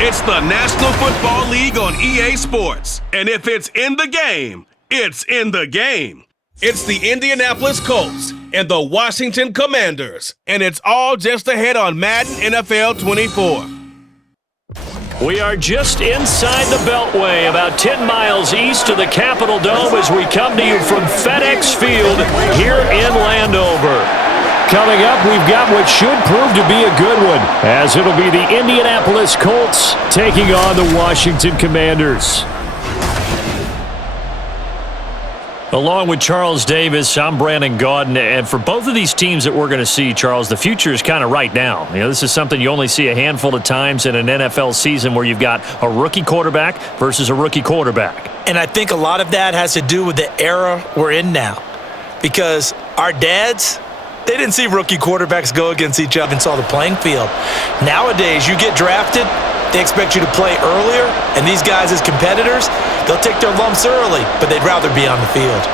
It's the National Football League on EA Sports. And if it's in the game, it's in the game. It's the Indianapolis Colts and the Washington Commanders. And it's all just ahead on Madden NFL 24. We are just inside the Beltway, about 10 miles east of the Capitol Dome as we come to you from FedEx Field here in Landover. Coming up, we've got what should prove to be a good one, as it'll be the Indianapolis Colts taking on the Washington Commanders. Along with Charles Davis, I'm Brandon Gaudin, and for both of these teams that we're going to see, Charles, the future is kind of right now. You know, this is something you only see a handful of times in an NFL season where you've got a rookie quarterback versus a rookie quarterback. And I think a lot of that has to do with the era we're in now, because our dads, they didn't see rookie quarterbacks go against each other and saw the playing field. Nowadays, you get drafted, they expect you to play earlier, and these guys as competitors, they'll take their lumps early, but they'd rather be on the field.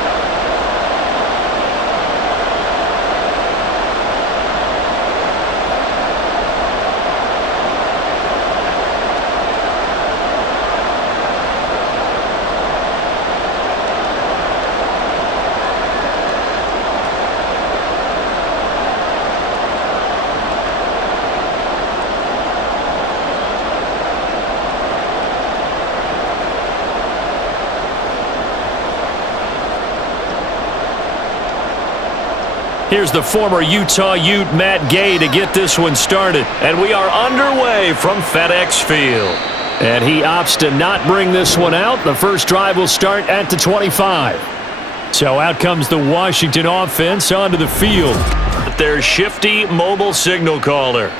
Here's the former Utah Ute, Matt Gay, to get this one started. And we are underway from FedEx Field. And he opts to not bring this one out. The first drive will start at the 25. So out comes the Washington offense onto the field. Their shifty mobile signal caller.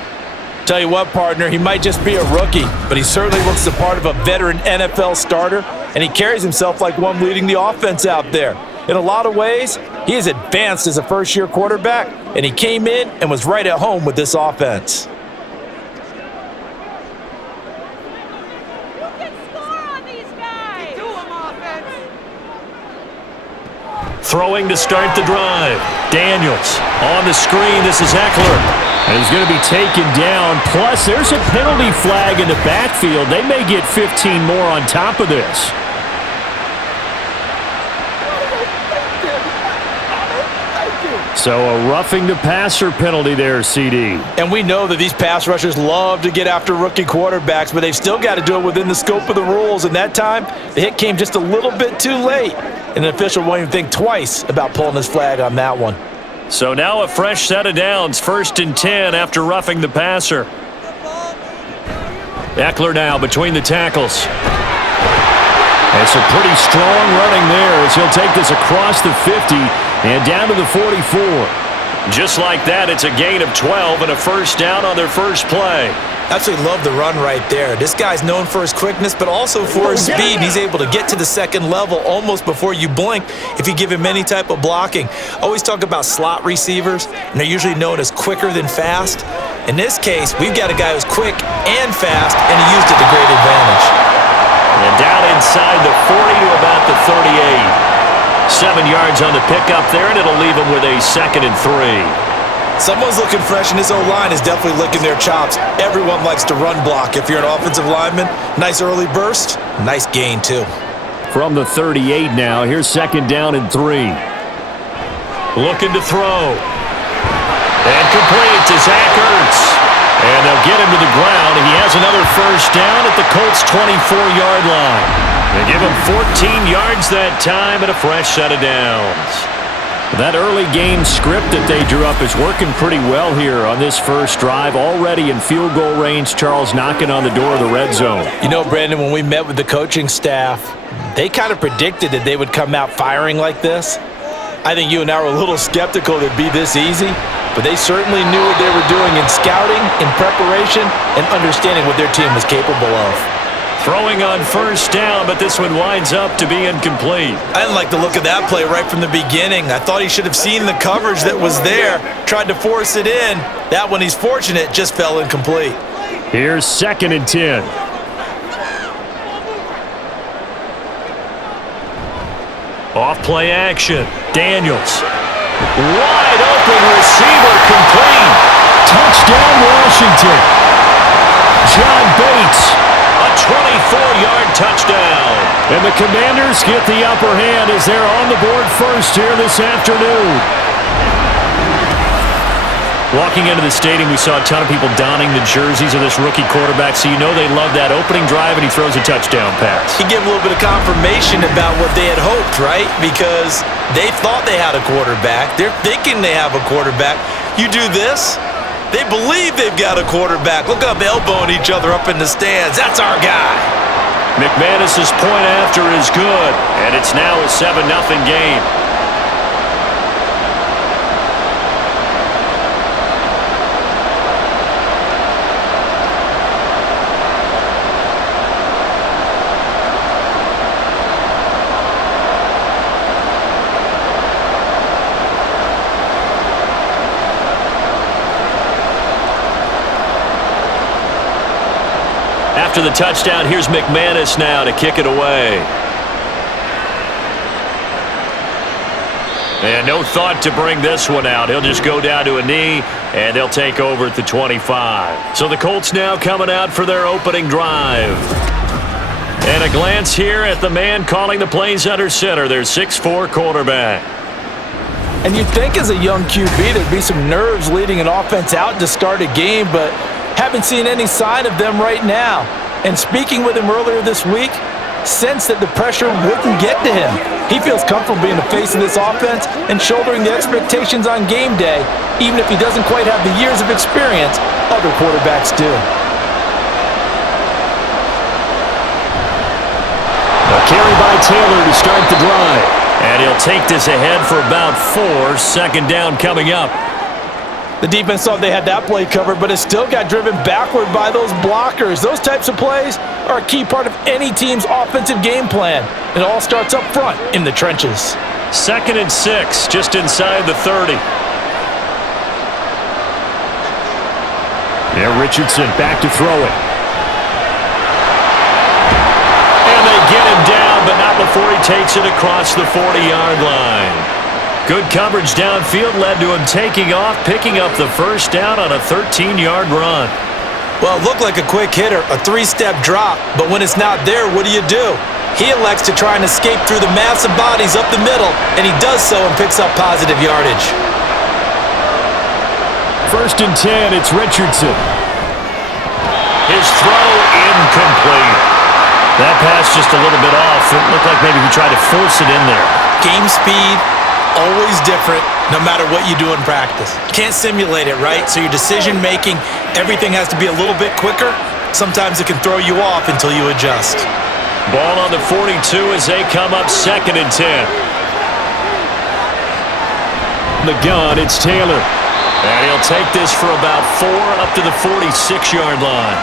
Tell you what, partner, he might just be a rookie, but he certainly looks the part of a veteran NFL starter, and he carries himself like one leading the offense out there. In a lot of ways, he is advanced as a first-year quarterback, and he came in and was right at home with this offense. You can score on these guys. Do them, offense. Throwing to start the drive. Daniels on the screen. This is Eckler. And he's going to be taken down. Plus, there's a penalty flag in the backfield. They may get 15 more on top of this. So a roughing the passer penalty there, CD. And we know that these pass rushers love to get after rookie quarterbacks, but they've still got to do it within the scope of the rules. And that time, the hit came just a little bit too late. And the official won't even think twice about pulling his flag on that one. So now a fresh set of downs, 1st and 10 after roughing the passer. Eckler now between the tackles. It's a pretty strong running there as he'll take this across the 50 and down to the 44. Just like that, it's a gain of 12 and a first down on their first play. Absolutely love the run right there. This guy's known for his quickness, but also for his speed. He's able to get to the second level almost before you blink if you give him any type of blocking. Always talk about slot receivers, and they're usually known as quicker than fast. In this case, we've got a guy who's quick and fast, and he used it to great advantage. And down inside the 40 to about the 38. 7 yards on the pickup there, and it'll leave him with a 2nd and 3. Someone's looking fresh, and this O-line is definitely licking their chops. Everyone likes to run block. If you're an offensive lineman, nice early burst, nice gain too. From the 38 now, here's 2nd down and 3. Looking to throw. And complete to Zach Ertz. And they'll get him to the ground. He has another first down at the Colts' 24-yard line. They give him 14 yards that time and a fresh set of downs. That early game script that they drew up is working pretty well here on this first drive. Already in field goal range, Charles knocking on the door of the red zone. You know, Brandon, when we met with the coaching staff, they kind of predicted that they would come out firing like this. I think you and I were a little skeptical that it'd be this easy, but they certainly knew what they were doing in scouting, in preparation, and understanding what their team was capable of. Throwing on first down, but this one winds up to be incomplete. I didn't like the look of that play right from the beginning. I thought he should have seen the coverage that was there, tried to force it in. That one, he's fortunate, just fell incomplete. Here's 2nd and 10. Off play action. Daniels. Wide open receiver complete. Touchdown Washington. John Bates And the Commanders get the upper hand as they're on the board first here this afternoon. Walking into the stadium, we saw a ton of people donning the jerseys of this rookie quarterback, so you know they love that opening drive, and he throws a touchdown pass. He gave a little bit of confirmation about what they had hoped, right? Because they thought they had a quarterback. They're thinking they have a quarterback. You do this, they believe they've got a quarterback. Look up, elbowing each other up in the stands. That's our guy. McManus's point after is good, and it's now a 7-0 game. After the touchdown, here's McManus now to kick it away. And no thought to bring this one out. He'll just go down to a knee, and they'll take over at the 25. So the Colts now coming out for their opening drive. And a glance here at the man calling the plays under center, their 6'4" quarterback. And you'd think as a young QB there'd be some nerves leading an offense out to start a game, but haven't seen any sign of them right now. And speaking with him earlier this week, sensed that the pressure wouldn't get to him. He feels comfortable being the face of this offense and shouldering the expectations on game day, even if he doesn't quite have the years of experience other quarterbacks do. A carry by Taylor to start the drive. And he'll take this ahead for about 4. Second down coming up. The defense thought they had that play covered, but it still got driven backward by those blockers. Those types of plays are a key part of any team's offensive game plan. It all starts up front in the trenches. 2nd and 6, just inside the 30. Yeah, Richardson back to throw it. And they get him down, but not before he takes it across the 40-yard line. Good coverage downfield led to him taking off, picking up the first down on a 13-yard run. Well, it looked like a quick hitter, a 3-step drop, but when it's not there, what do? He elects to try and escape through the massive bodies up the middle, and he does so and picks up positive yardage. 1st and 10, it's Richardson. His throw incomplete. That pass just a little bit off. It looked like maybe he tried to force it in there. Game speed, always different, no matter what you do in practice. Can't simulate it, right? So your decision-making, everything has to be a little bit quicker. Sometimes it can throw you off until you adjust. Ball on the 42 as they come up 2nd and 10. The gun, it's Taylor. And he'll take this for about 4 up to the 46-yard line.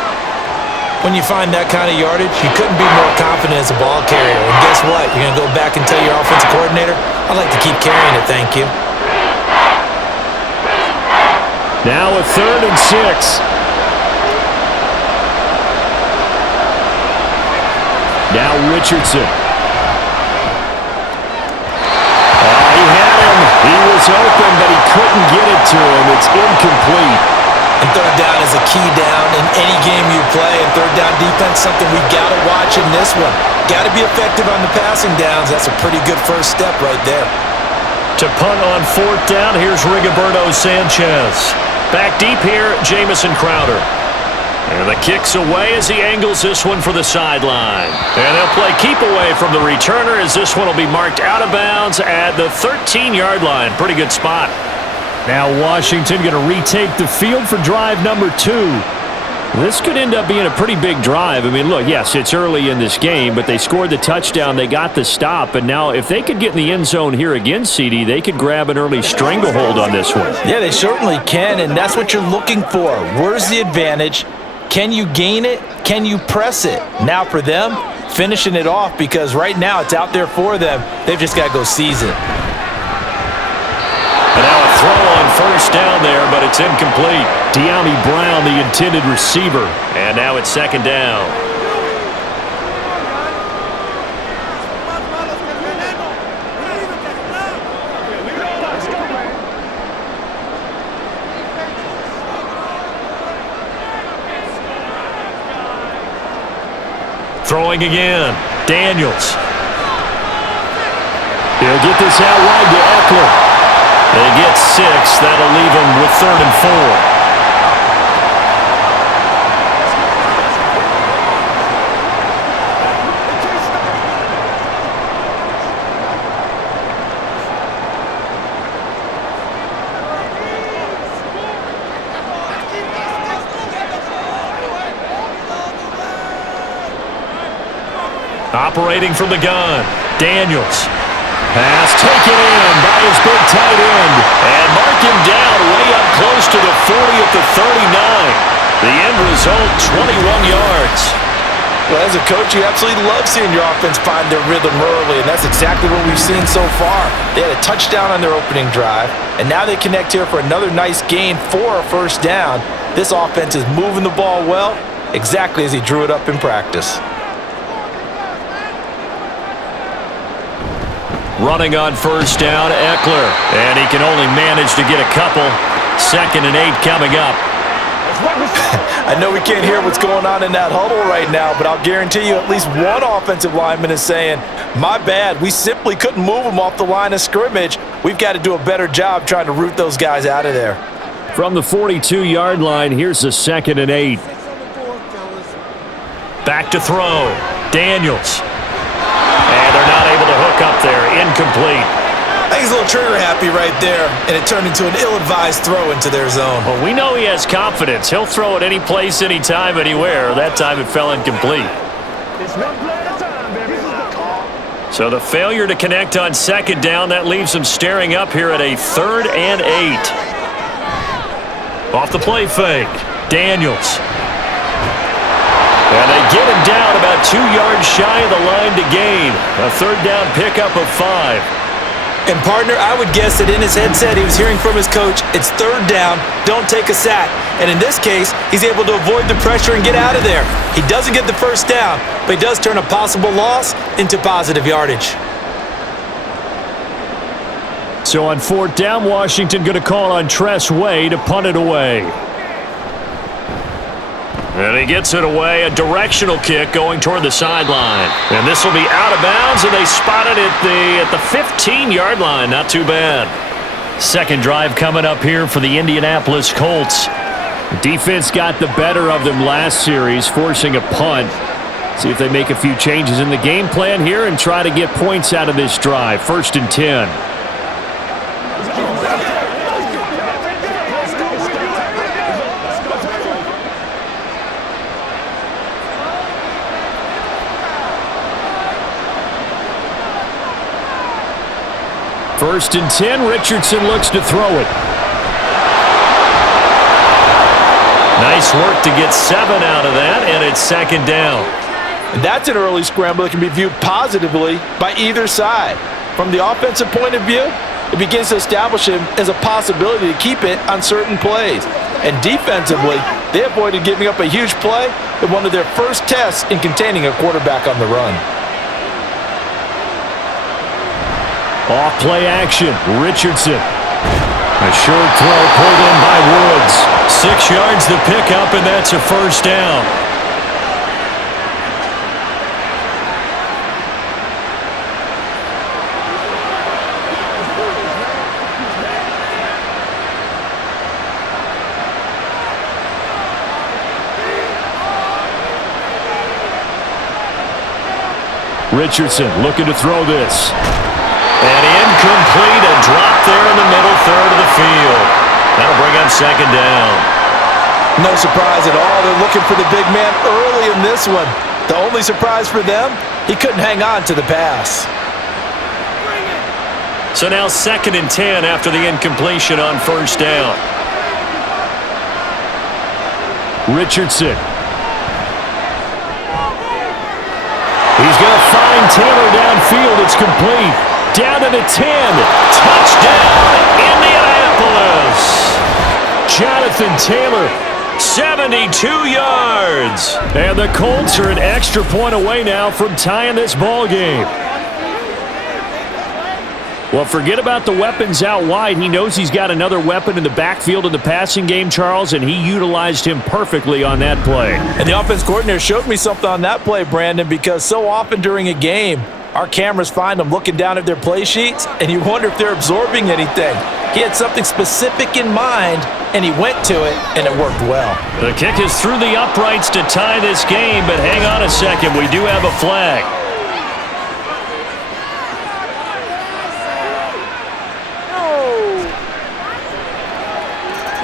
When you find that kind of yardage, you couldn't be more confident as a ball carrier. And guess what? You're going to go back and tell your offensive coordinator, I'd like to keep carrying it, thank you. Now a 3rd and 6. Now Richardson. He had him. He was open, but he couldn't get it to him. It's incomplete. And 3rd down is a key down in any game you play. And 3rd down defense, something we got to watch in this one. Got to be effective on the passing downs. That's a pretty good first step right there. To punt on 4th down, here's Rigoberto Sanchez. Back deep here, Jamison Crowder. And the kick's away as he angles this one for the sideline. And they'll play keep away from the returner as this one will be marked out of bounds at the 13-yard line. Pretty good spot. Now Washington going to retake the field for drive number 2. This could end up being a pretty big drive. I mean, look, yes, it's early in this game, but they scored the touchdown. They got the stop. And now if they could get in the end zone here again, CD, they could grab an early stranglehold on this one. Yeah, they certainly can, and that's what you're looking for. Where's the advantage? Can you gain it? Can you press it? Now for them, finishing it off, because right now it's out there for them. They've just got to go seize it. And now a throw on 1st down there, but it's incomplete. De'Ami Brown, the intended receiver. And now it's 2nd down. Throwing again. Daniels. He'll get this out wide to Eckler. They get 6. That'll leave them with 3rd and 4. Operating from the gun. Daniels. Pass taken in by his big tight end. And mark him down way up close to the 40 at the 39. The end result, 21 yards. Well, as a coach, you absolutely love seeing your offense find their rhythm early, and that's exactly what we've seen so far. They had a touchdown on their opening drive, and now they connect here for another nice gain for a first down. This offense is moving the ball well, exactly as he drew it up in practice. Running on first down, Eckler. And he can only manage to get a couple. 2nd and 8 coming up. I know we can't hear what's going on in that huddle right now, but I'll guarantee you at least one offensive lineman is saying, my bad, we simply couldn't move them off the line of scrimmage. We've got to do a better job trying to root those guys out of there. From the 42-yard line, here's the 2nd and 8. Back to throw. Daniels. And they're not able to hook up there. Incomplete. I think he's a little trigger happy right there, and it turned into an ill-advised throw into their zone. Well, we know he has confidence. He'll throw it any place, anytime, anywhere. That time it fell incomplete. So the failure to connect on 2nd down, that leaves them staring up here at a 3rd and 8. Off the play fake. Daniels. And they get him down about 2 yards shy of the line to gain. A 3rd down pickup of 5. And, partner, I would guess that in his headset he was hearing from his coach, it's 3rd down, don't take a sack. And in this case, he's able to avoid the pressure and get out of there. He doesn't get the first down, but he does turn a possible loss into positive yardage. So on 4th down, Washington going to call on Tress Way to punt it away. And he gets it away, a directional kick going toward the sideline. And this will be out of bounds, and they spot it at the 15-yard line. Not too bad. 2nd drive coming up here for the Indianapolis Colts. Defense got the better of them last series, forcing a punt. See if they make a few changes in the game plan here and try to get points out of this drive. 1st and 10. First and 10, Richardson looks to throw it. Nice work to get 7 out of that, and it's 2nd down. And that's an early scramble that can be viewed positively by either side. From the offensive point of view, it begins to establish him as a possibility to keep it on certain plays. And defensively, they avoided giving up a huge play in one of their first tests in containing a quarterback on the run. Off play action, Richardson. A short throw pulled in by Woods. 6 yards to pick up, and that's a first down. Richardson looking to throw this. And incomplete, a drop there in the middle third of the field. That'll bring up 2nd down. No surprise at all. They're looking for the big man early in this one. The only surprise for them, he couldn't hang on to the pass. So now 2nd and 10 after the incompletion on first down. Richardson. He's going to find Taylor downfield. It's complete. Down to the 10. Touchdown, Indianapolis. Jonathan Taylor, 72 yards. And the Colts are an extra point away now from tying this ball game. Well, forget about the weapons out wide. He knows he's got another weapon in the backfield in the passing game, Charles, and he utilized him perfectly on that play. And the offense coordinator showed me something on that play, Brandon, because so often during a game, our cameras find them looking down at their play sheets, and you wonder if they're absorbing anything. He had something specific in mind, and he went to it, and it worked well. The kick is through the uprights to tie this game, but hang on a second. We do have a flag.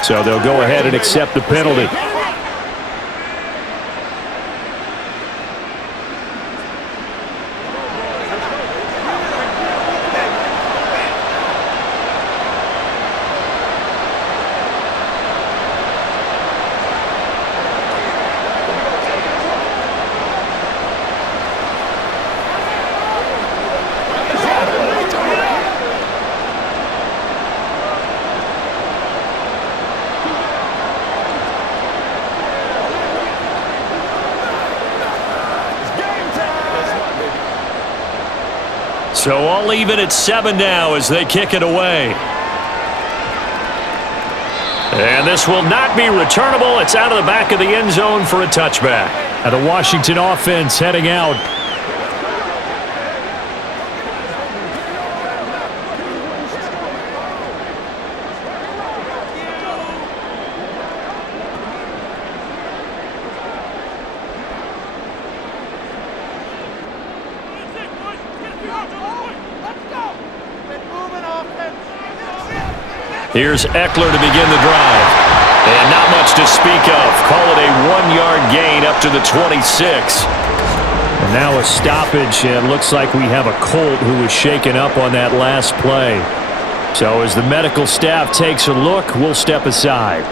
So they'll go ahead and accept the penalty. So all even at 7 now as they kick it away. And this will not be returnable. It's out of the back of the end zone for a touchback. And the Washington offense heading out. Here's Eckler to begin the drive. And not much to speak of. Call it a 1-yard gain up to the 26. And now a stoppage. And it looks like we have a Colt who was shaken up on that last play. So as the medical staff takes a look, we'll step aside.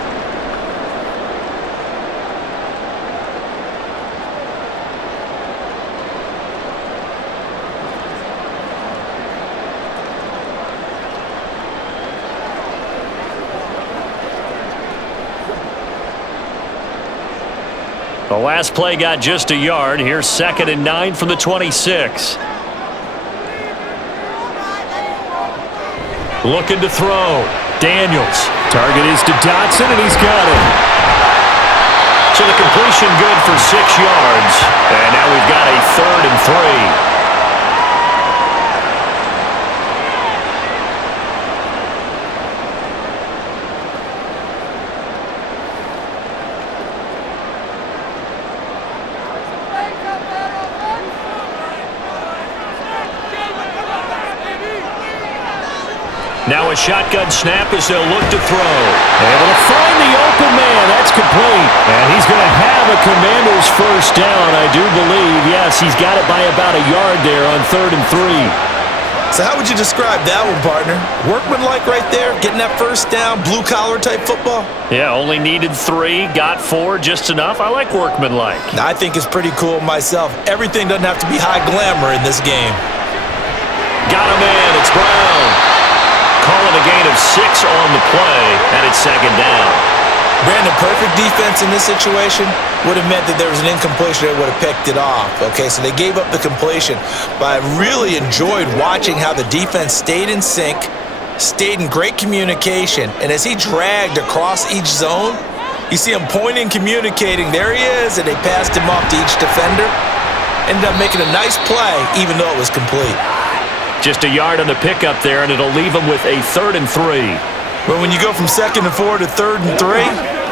The last play got just a yard. Here's 2nd and 9 from the 26. Looking to throw. Daniels. Target is to Dotson, and he's got it. So the completion good for 6 yards. And now we've got a 3rd and 3. Now a shotgun snap as they'll look to throw. Able to find the open man. That's complete. And he's going to have a Commander's first down, I do believe. Yes, he's got it by about a yard there on 3rd and 3. So how would you describe that one, partner? Workmanlike right there, getting that first down, blue-collar type football? Yeah, only needed 3, got 4, just enough. I like workmanlike. I think it's pretty cool myself. Everything doesn't have to be high glamour in this game. Got a man. It's Brown. Calling a gain of 6 on the play, and it's 2nd down. Brandon, perfect defense in this situation would have meant that there was an incompletion. They would have picked it off. Okay, so they gave up the completion. But I really enjoyed watching how the defense stayed in sync, stayed in great communication, and as he dragged across each zone, you see him pointing, communicating. There he is, and they passed him off to each defender. Ended up making a nice play, even though it was complete. Just a yard on the pickup there, and it'll leave them with a 3rd and 3. But when you go from 2nd and 4 to 3rd and 3,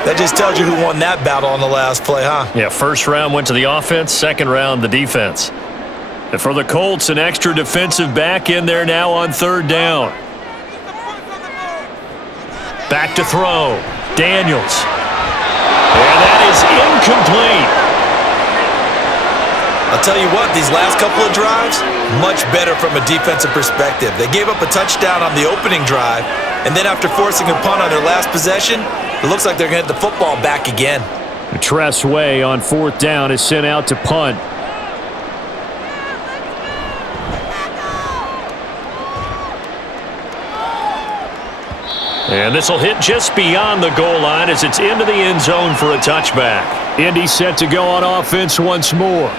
that just tells you who won that battle on the last play, huh? Yeah, first round went to the offense, second round the defense. And for the Colts, an extra defensive back in there now on 3rd down. Back to throw. Daniels. And that is incomplete. I'll tell you what, these last couple of drives, much better from a defensive perspective. They gave up a touchdown on the opening drive, and then after forcing a punt on their last possession, it looks like they're going to get the football back again. Tress Way on 4th down is sent out to punt. And this will hit just beyond the goal line as it's into the end zone for a touchback. Indy set to go on offense once more.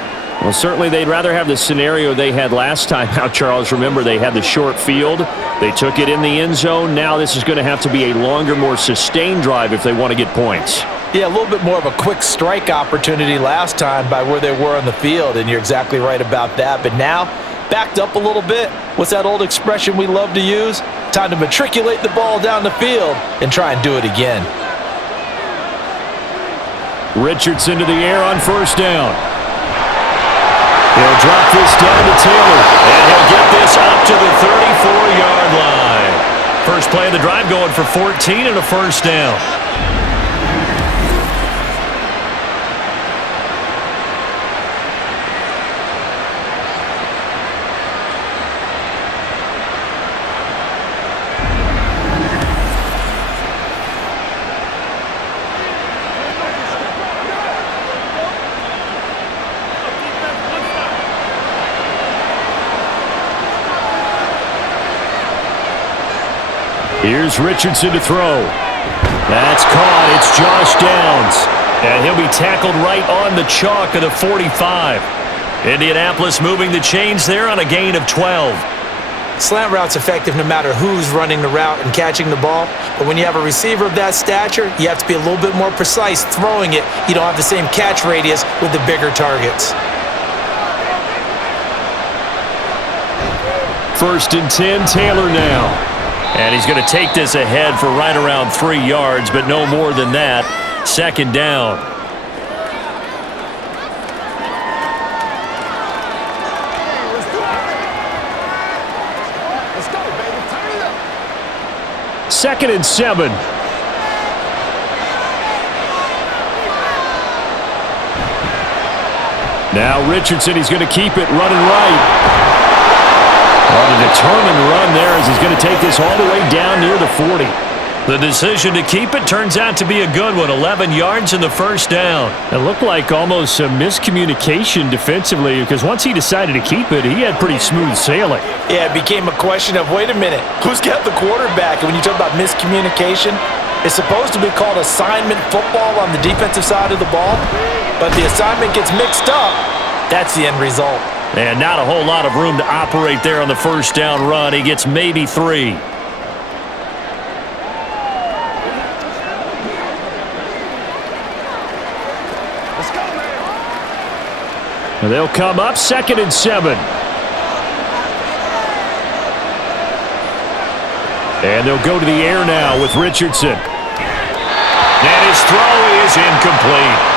Well, certainly they'd rather have the scenario they had last time out, Charles. Remember, they had the short field. They took it in the end zone. Now this is going to have to be a longer, more sustained drive if they want to get points. Yeah, a little bit more of a quick strike opportunity last time by where they were on the field, and you're exactly right about that. But now, backed up a little bit. What's that old expression we love to use? Time to matriculate the ball down the field and try and do it again. Richardson to the air on first down. He'll drop this down to Taylor, and he'll get this up to the 34-yard line. First play of the drive going for 14 and a first down. Here's Richardson to throw. That's caught. It's Josh Downs. And he'll be tackled right on the chalk of the 45. Indianapolis moving the chains there on a gain of 12. Slant route's effective no matter who's running the route and catching the ball. But when you have a receiver of that stature, you have to be a little bit more precise throwing it. You don't have the same catch radius with the bigger targets. First and 10, Taylor now. And he's going to take this ahead for right around 3 yards, but no more than that. Second down. Second and 7. Now Richardson, he's going to keep it running right. On a determined run there as he's going to take this all the way down near the 40. The decision to keep it turns out to be a good one. 11 yards in the first down. It looked like almost some miscommunication defensively because once he decided to keep it, he had pretty smooth sailing. Yeah, it became a question of, wait a minute, who's got the quarterback? And when you talk about miscommunication, it's supposed to be called assignment football on the defensive side of the ball. But the assignment gets mixed up. That's the end result. And not a whole lot of room to operate there on the first down run. He gets maybe 3. Let's go, man. They'll come up second and 7. And they'll go to the air now with Richardson. And his throw is incomplete.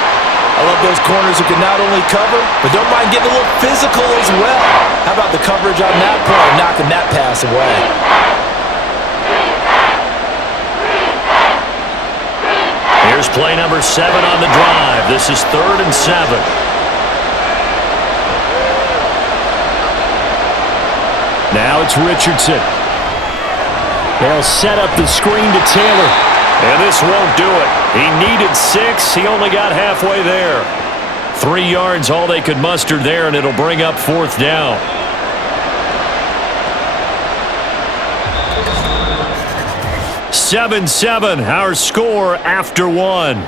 I love those corners who can not only cover, but don't mind getting a little physical as well. How about the coverage on that play, knocking that pass away? Here's play number 7 on the drive. This is 3rd and 7. Now it's Richardson. They'll set up the screen to Taylor. And this won't do it. He needed 6. He only got halfway there. 3 yards, all they could muster there, and it'll bring up 4th down. (7-7), our score after 1.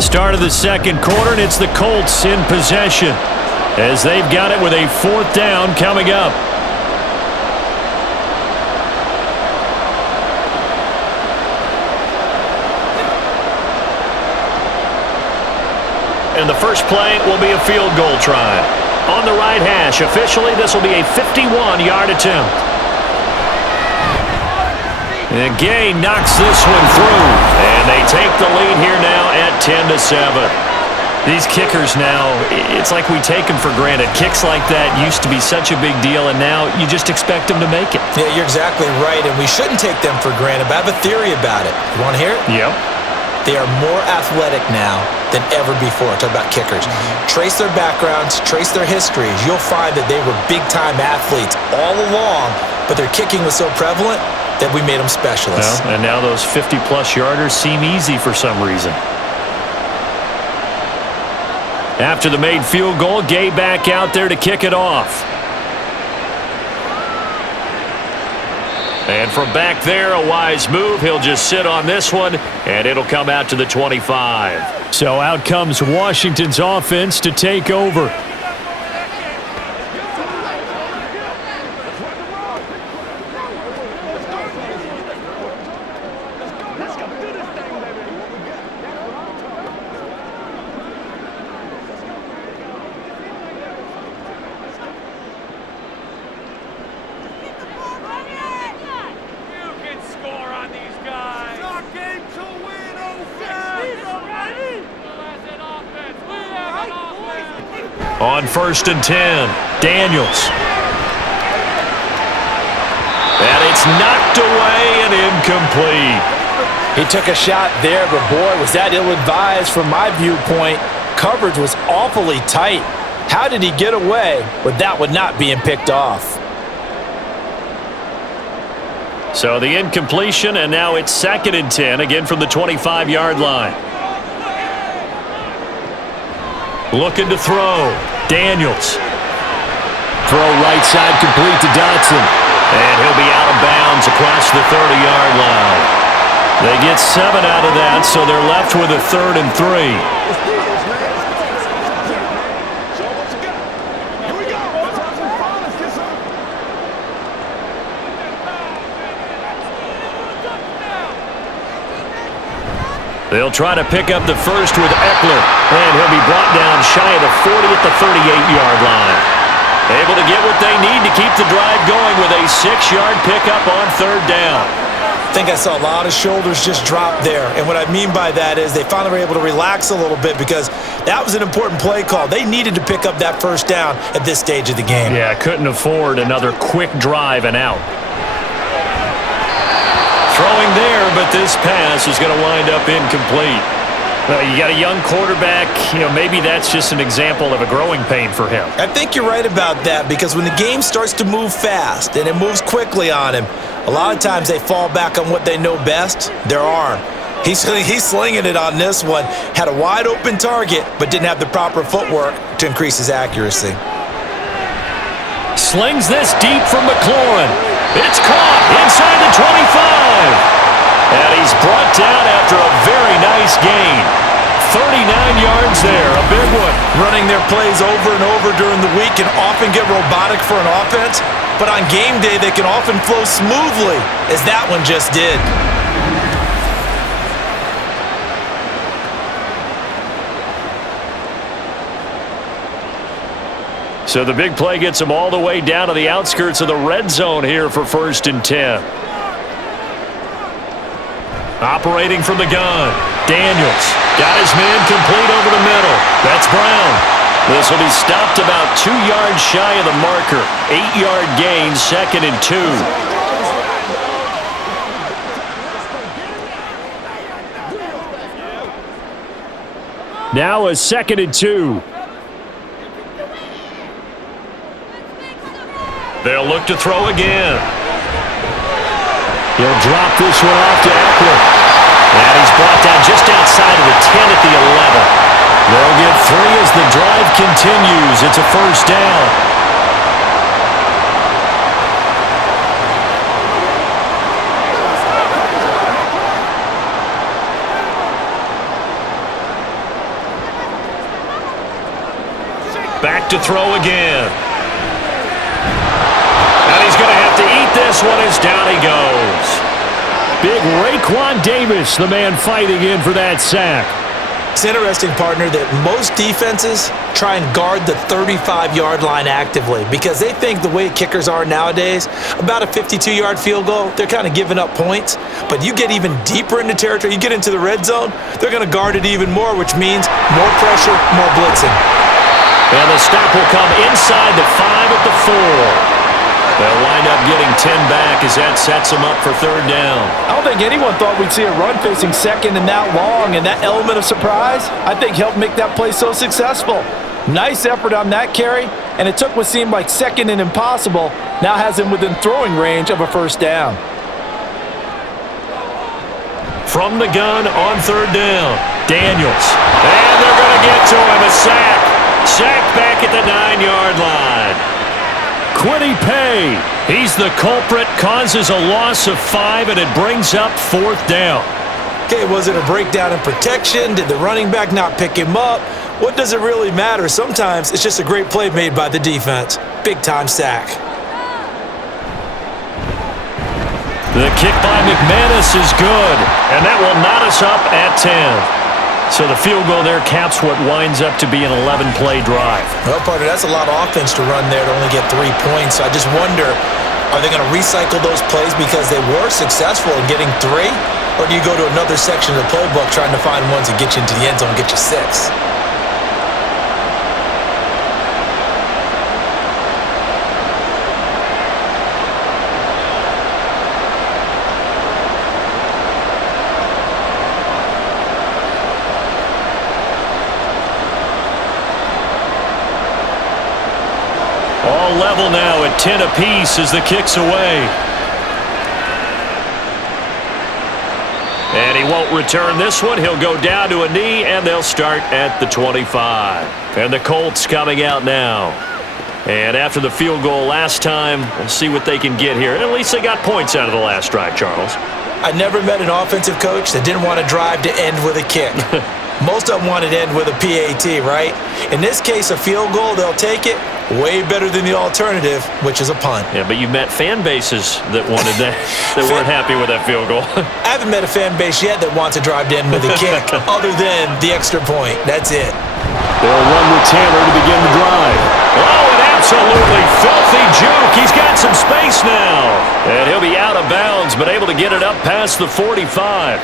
Start of the second quarter, and it's the Colts in possession as they've got it with a 4th down coming up. And the first play will be a field goal try. On the right hash, officially this will be a 51-yard attempt. And Gay knocks this one through. And they take the lead here now at 10-7. These kickers now, it's like we take them for granted. Kicks like that used to be such a big deal, and now you just expect them to make it. Yeah, you're exactly right, and we shouldn't take them for granted, but I have a theory about it. You want to hear it? Yep. They are more athletic now than ever before. Talk about kickers. Trace their backgrounds, trace their histories. You'll find that they were big-time athletes all along, but their kicking was so prevalent that we made them specialists. Well, and now those 50-plus yarders seem easy for some reason. After the made field goal, Gay back out there to kick it off. And from back there, a wise move. He'll just sit on this one, and it'll come out to the 25. So out comes Washington's offense to take over. On 1st and 10, Daniels. And it's knocked away and incomplete. He took a shot there, but boy, was that ill-advised from my viewpoint. Coverage was awfully tight. How did he get away with that one not being picked off? So the incompletion, and now it's 2nd and 10, again from the 25-yard line. Looking to throw. Daniels. Throw right side complete to Dotson. And he'll be out of bounds across the 30-yard line. They get 7 out of that, so they're left with a 3rd and 3. They'll try to pick up the first with Eckler, and he'll be brought down shy of the 40 at the 38-yard line. Able to get what they need to keep the drive going with a 6-yard pickup on 3rd down. I think I saw a lot of shoulders just drop there, and what I mean by that is they finally were able to relax a little bit because that was an important play call. They needed to pick up that 1st down at this stage of the game. Yeah, couldn't afford another quick drive and out. Throwing there, but this pass is going to wind up incomplete. You got a young quarterback, maybe that's just an example of a growing pain for him. I think you're right about that because when the game starts to move fast and it moves quickly on him, a lot of times they fall back on what they know best, their arm. He's slinging it on this one. Had a wide open target, but didn't have the proper footwork to increase his accuracy. Slings this deep from McLaurin. It's caught inside the 25. And he's brought down after a very nice gain. 39 yards there, a big one. Running their plays over and over during the week can often get robotic for an offense, but on game day they can often flow smoothly, as that one just did. So the big play gets him all the way down to the outskirts of the red zone here for 1st and 10. Operating from the gun, Daniels got his man complete over the middle. That's Brown. This will be stopped about 2 yards shy of the marker. 8-yard gain, 2nd and 2. Now a 2nd and 2. They'll look to throw again. He'll drop this one off to Eckler. And he's brought down just outside of the 10 at the 11. They'll get 3 as the drive continues. It's a 1st down. Back to throw again. And he's going to have to eat this one as down he goes. Big Raekwon Davis, the man fighting in for that sack. It's interesting, partner, that most defenses try and guard the 35-yard line actively because they think the way kickers are nowadays, about a 52-yard field goal, they're kind of giving up points. But you get even deeper into territory, you get into the red zone, they're going to guard it even more, which means more pressure, more blitzing. And the stop will come inside the 5 at the 4. They'll wind up getting 10 back as that sets them up for 3rd down. I don't think anyone thought we'd see a run facing 2nd and that long, and that element of surprise, I think, helped make that play so successful. Nice effort on that carry, and it took what seemed like 2nd and impossible, now has him within throwing range of a 1st down. From the gun on 3rd down, Daniels. And they're going to get to him, a sack. Sack back at the 9-yard line. Quiddy Pay He's the culprit, causes a loss of 5, and it brings up 4th down. Okay, was it a breakdown in protection? Did the running back not pick him up? What does it really matter? Sometimes it's just a great play made by the defense. Big-time sack. The kick by McManus is good, and that will knot us up at 10. So the field goal there caps what winds up to be an 11-play drive. Well, partner, that's a lot of offense to run there to only get 3 points. So I just wonder, are they going to recycle those plays because they were successful in getting 3? Or do you go to another section of the playbook trying to find ones that get you into the end zone and get you 6? All level now at 10 apiece as the kick's away. And he won't return this one. He'll go down to a knee, and they'll start at the 25. And the Colts coming out now. And after the field goal last time, we'll see what they can get here. And at least they got points out of the last drive, Charles. I never met an offensive coach that didn't want to drive to end with a kick. Most of them wanted to end with a PAT, right? In this case, a field goal, they'll take it. Way better than the alternative, which is a punt. Yeah, but you met fan bases that wanted that, that weren't happy with that field goal. I haven't met a fan base yet that wants to drive to end with a kick other than the extra point. That's it. They'll run with Taylor to begin the drive. Oh, an absolutely filthy juke. He's got some space now. And he'll be out of bounds, but able to get it up past the 45.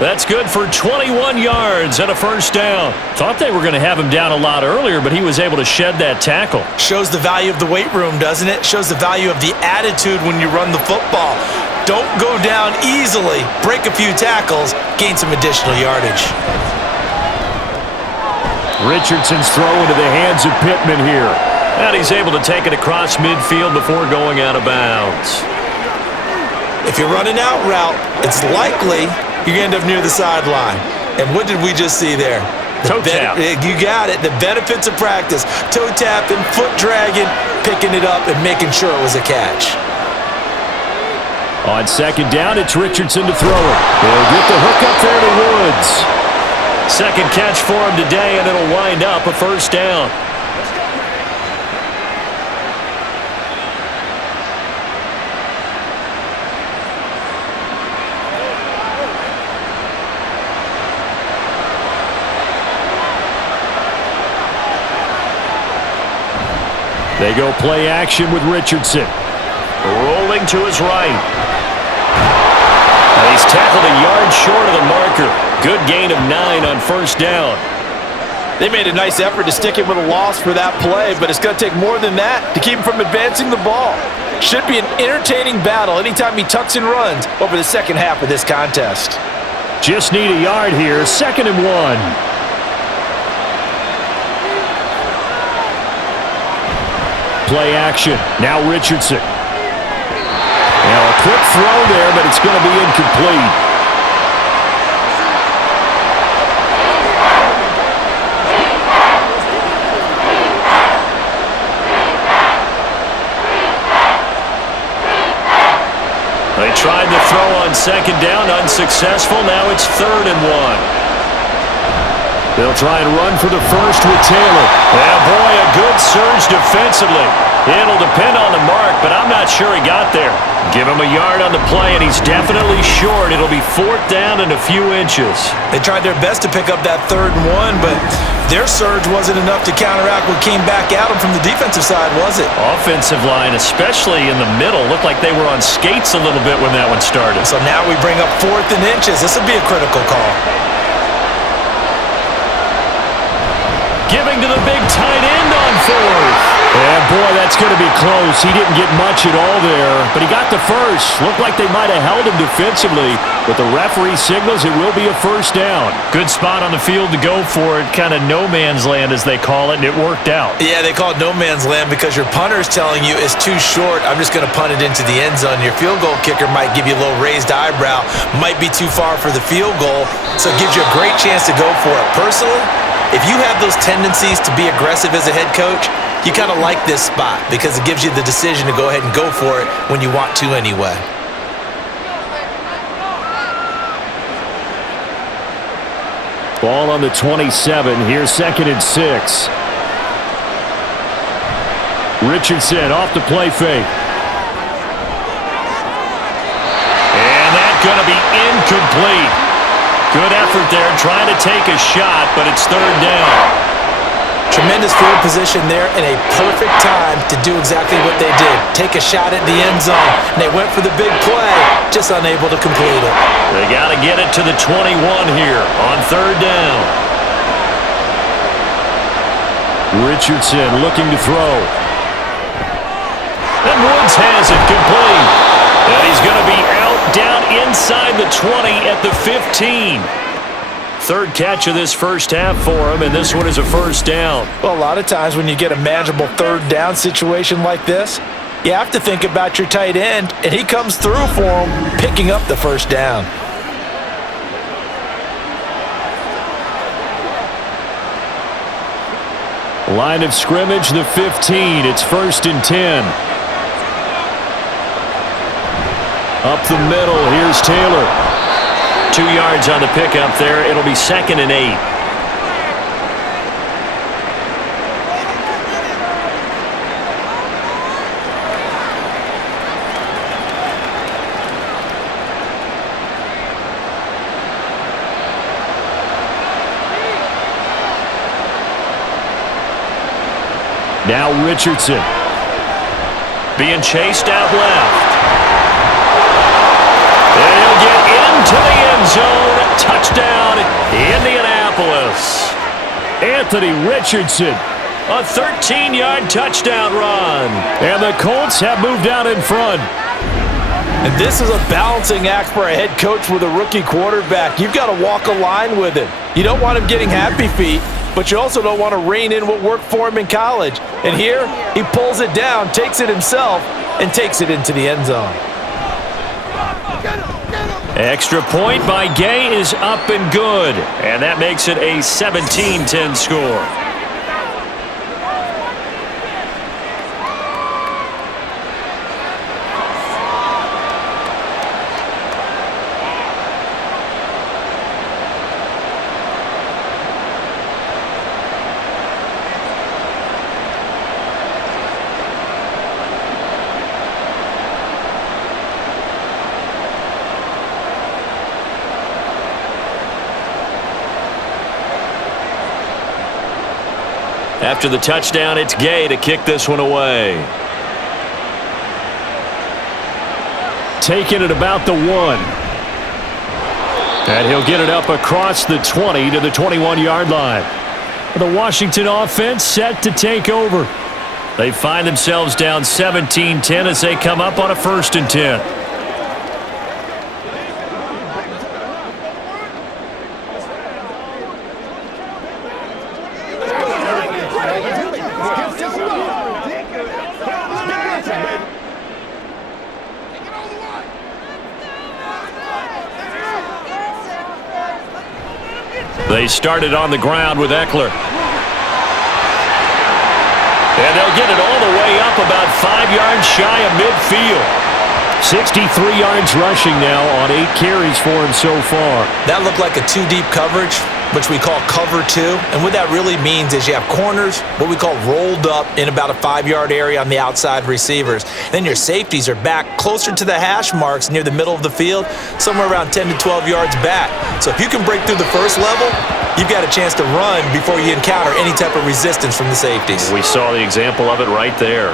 That's good for 21 yards and a first down. Thought they were going to have him down a lot earlier, but he was able to shed that tackle. Shows the value of the weight room, doesn't it? Shows the value of the attitude when you run the football. Don't go down easily. Break a few tackles. Gain some additional yardage. Richardson's throw into the hands of Pittman here. And he's able to take it across midfield before going out of bounds. If you're running out route, it's likely you end up near the sideline. And what did we just see there? Toe tap. You got it. The benefits of practice. Toe tapping, foot dragging, picking it up, and making sure it was a catch. On second down, it's Richardson to throw it. They'll get the hook up there to Woods. Second catch for him today, and it'll wind up a first down. They go play action with Richardson. Rolling to his right. And he's tackled a yard short of the marker. Good gain of 9 on first down. They made a nice effort to stick him with a loss for that play, but it's going to take more than that to keep him from advancing the ball. Should be an entertaining battle anytime he tucks and runs over the second half of this contest. Just need a yard here. 2nd and 1. Play action. Now Richardson. Now a quick throw there, but it's going to be incomplete. They tried the throw on second down, unsuccessful. Now it's 3rd and 1. They'll try and run for the first with Taylor. And boy, a good surge defensively. It'll depend on the mark, but I'm not sure he got there. Give him a yard on the play, and he's definitely short. It'll be 4th down and a few inches. They tried their best to pick up that 3rd and 1, but their surge wasn't enough to counteract what came back at them from the defensive side, was it? Offensive line, especially in the middle, looked like they were on skates a little bit when that one started. So now we bring up 4th and inches. This will be a critical call. Giving to the big tight end on 4th. And boy, that's going to be close. He didn't get much at all there, but he got the first. Looked like they might have held him defensively, but the referee signals it will be a first down. Good spot on the field to go for it, kind of no man's land as they call it, and it worked out. Yeah, they call it no man's land because your punter's telling you it's too short. I'm just going to punt it into the end zone. Your field goal kicker might give you a little raised eyebrow, might be too far for the field goal, so it gives you a great chance to go for it. Personally, if you have those tendencies to be aggressive as a head coach, You kind of like this spot because it gives you the decision to go ahead and go for it when you want to anyway. Ball on the 27. Here's 2nd and 6. Richardson off the play fake. And that's going to be incomplete. Good effort there trying to take a shot, but it's 3rd down. Tremendous field position there and a perfect time to do exactly what they did. Take a shot at the end zone. And they went for the big play, just unable to complete it. They got to get it to the 21 here on 3rd down. Richardson looking to throw. And Woods has it complete. And he's going to be out down inside the 20 at the 15. 3rd catch of this first half for him, and this one is a 1st down. Well, a lot of times when you get a manageable 3rd down situation like this, you have to think about your tight end, and he comes through for him, picking up the 1st down. Line of scrimmage, the 15. It's 1st and 10. Up the middle, here's Taylor. 2 yards on the pickup there. It'll be 2nd and 8. Now Richardson being chased out left. And he'll get into the end zone. Touchdown, Indianapolis. Anthony Richardson, a 13-yard touchdown run. And the Colts have moved out in front. And this is a balancing act for a head coach with a rookie quarterback. You've got to walk a line with him. You don't want him getting happy feet, but you also don't want to rein in what worked for him in college. And here, he pulls it down, takes it himself, and takes it into the end zone. Extra point by Gay is up and good. And that makes it a 17-10 score. After the touchdown, it's Gay to kick this one away. Taking it about the 1. And he'll get it up across the 20 to the 21-yard line. The Washington offense set to take over. They find themselves down 17-10 as they come up on a 1st and 10. They started on the ground with Eckler. And they'll get it all the way up about 5 yards shy of midfield. 63 yards rushing now on 8 carries for him so far. That looked like a 2-deep coverage, which we call cover 2. And what that really means is you have corners, what we call rolled up in about a 5-yard area on the outside receivers. Then your safeties are back closer to the hash marks near the middle of the field, somewhere around 10 to 12 yards back. So if you can break through the first level, you've got a chance to run before you encounter any type of resistance from the safeties. We saw the example of it right there.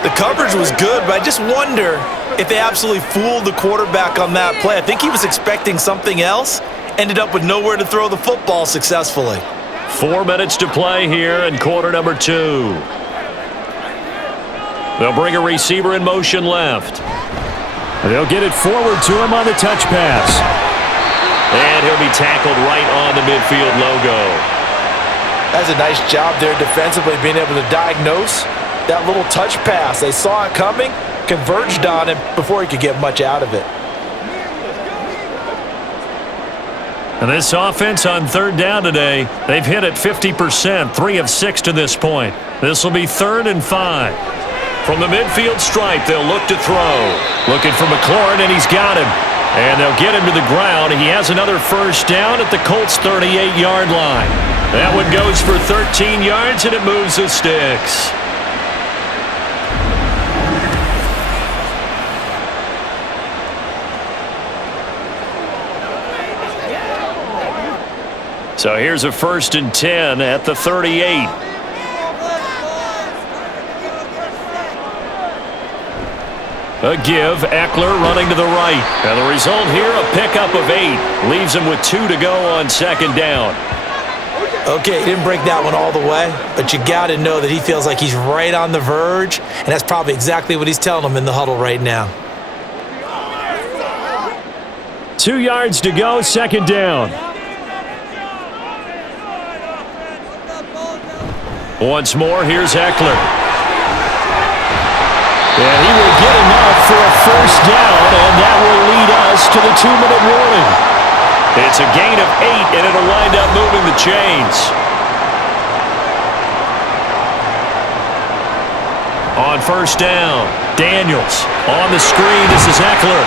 The coverage was good, but I just wonder if they absolutely fooled the quarterback on that play. I think he was expecting something else. Ended up with nowhere to throw the football successfully. 4 minutes to play here in quarter number 2. They'll bring a receiver in motion left. They'll get it forward to him on the touch pass. And he'll be tackled right on the midfield logo. That's a nice job there defensively, being able to diagnose that little touch pass. They saw it coming, converged on him before he could get much out of it. And this offense on 3rd down today, they've hit it 50%, 3 of 6 to this point. This will be 3rd and 5. From the midfield stripe, they'll look to throw. Looking for McLaurin, and he's got him. And they'll get him to the ground. He has another first down at the Colts' 38-yard line. That one goes for 13 yards, and it moves the sticks. So here's a 1st and 10 at the 38. A give, Eckler running to the right. And the result here, a pickup of 8. Leaves him with 2 to go on 2nd down. Okay, he didn't break that one all the way, but you got to know that he feels like he's right on the verge, and that's probably exactly what he's telling him in the huddle right now. 2 yards to go, 2nd down. Once more, here's Eckler. And he will get enough for a first down, and that will lead us to the 2-minute warning. It's a gain of 8, and it'll wind up moving the chains. On first down, Daniels on the screen. This is Eckler.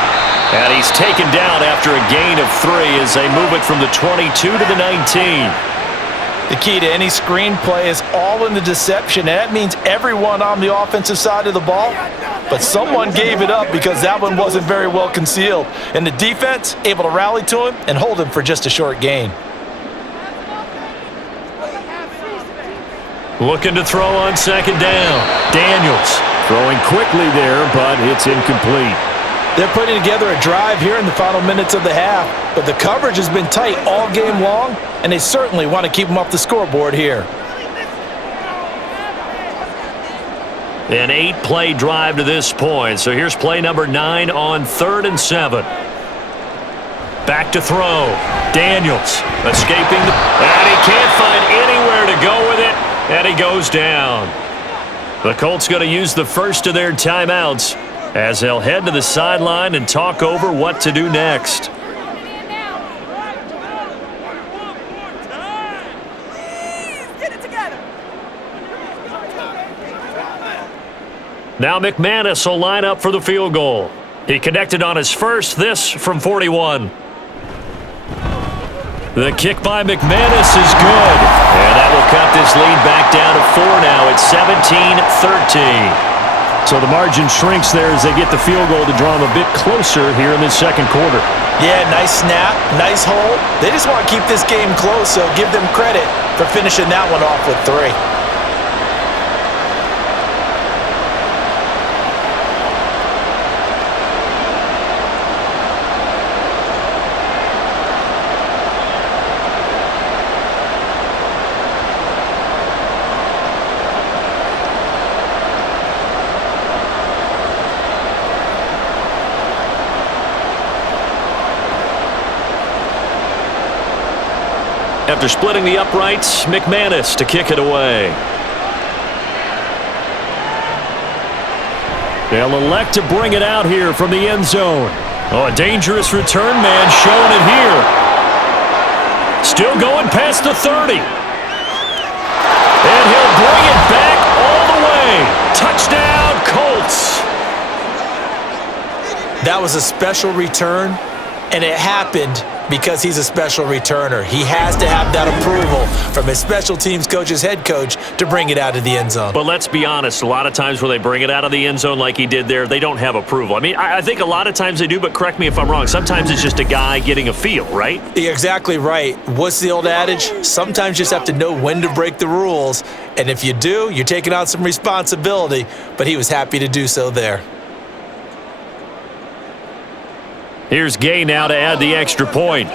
And he's taken down after a gain of 3 as they move it from the 22 to the 19. The key to any screenplay is all in the deception, and that means everyone on the offensive side of the ball. But someone gave it up because that one wasn't very well concealed. And the defense able to rally to him and hold him for just a short gain. Looking to throw on 2nd down. Daniels throwing quickly there, but it's incomplete. They're putting together a drive here in the final minutes of the half, but the coverage has been tight all game long, and they certainly want to keep them off the scoreboard here. An 8-play drive to this point, so here's play number 9 on 3rd and 7. Back to throw. Daniels escaping, and he can't find anywhere to go with it, and he goes down. The Colts going to use the first of their timeouts as they'll head to the sideline and talk over what to do next. Now McManus will line up for the field goal. He connected on his first, this from 41. The kick by McManus is good. And that will cut this lead back down to 4 now. It's 17-13. So the margin shrinks there as they get the field goal to draw them a bit closer here in this 2nd quarter. Yeah, nice snap, nice hold. They just want to keep this game close, so give them credit for finishing that one off with 3. After splitting the uprights, McManus to kick it away. They'll elect to bring it out here from the end zone. Oh, a dangerous return man showing it here. Still going past the 30. And he'll bring it back all the way. Touchdown, Colts. That was a special return, and it happened because he's a special returner. He has to have that approval from his special teams coach's head coach to bring it out of the end zone. But let's be honest, a lot of times when they bring it out of the end zone like he did there, they don't have approval. I mean, I think a lot of times they do, but correct me if I'm wrong. Sometimes it's just a guy getting a feel, right? You're exactly right. What's the old adage? Sometimes you just have to know when to break the rules. And if you do, you're taking on some responsibility. But he was happy to do so there. Here's Gay now to add the extra point.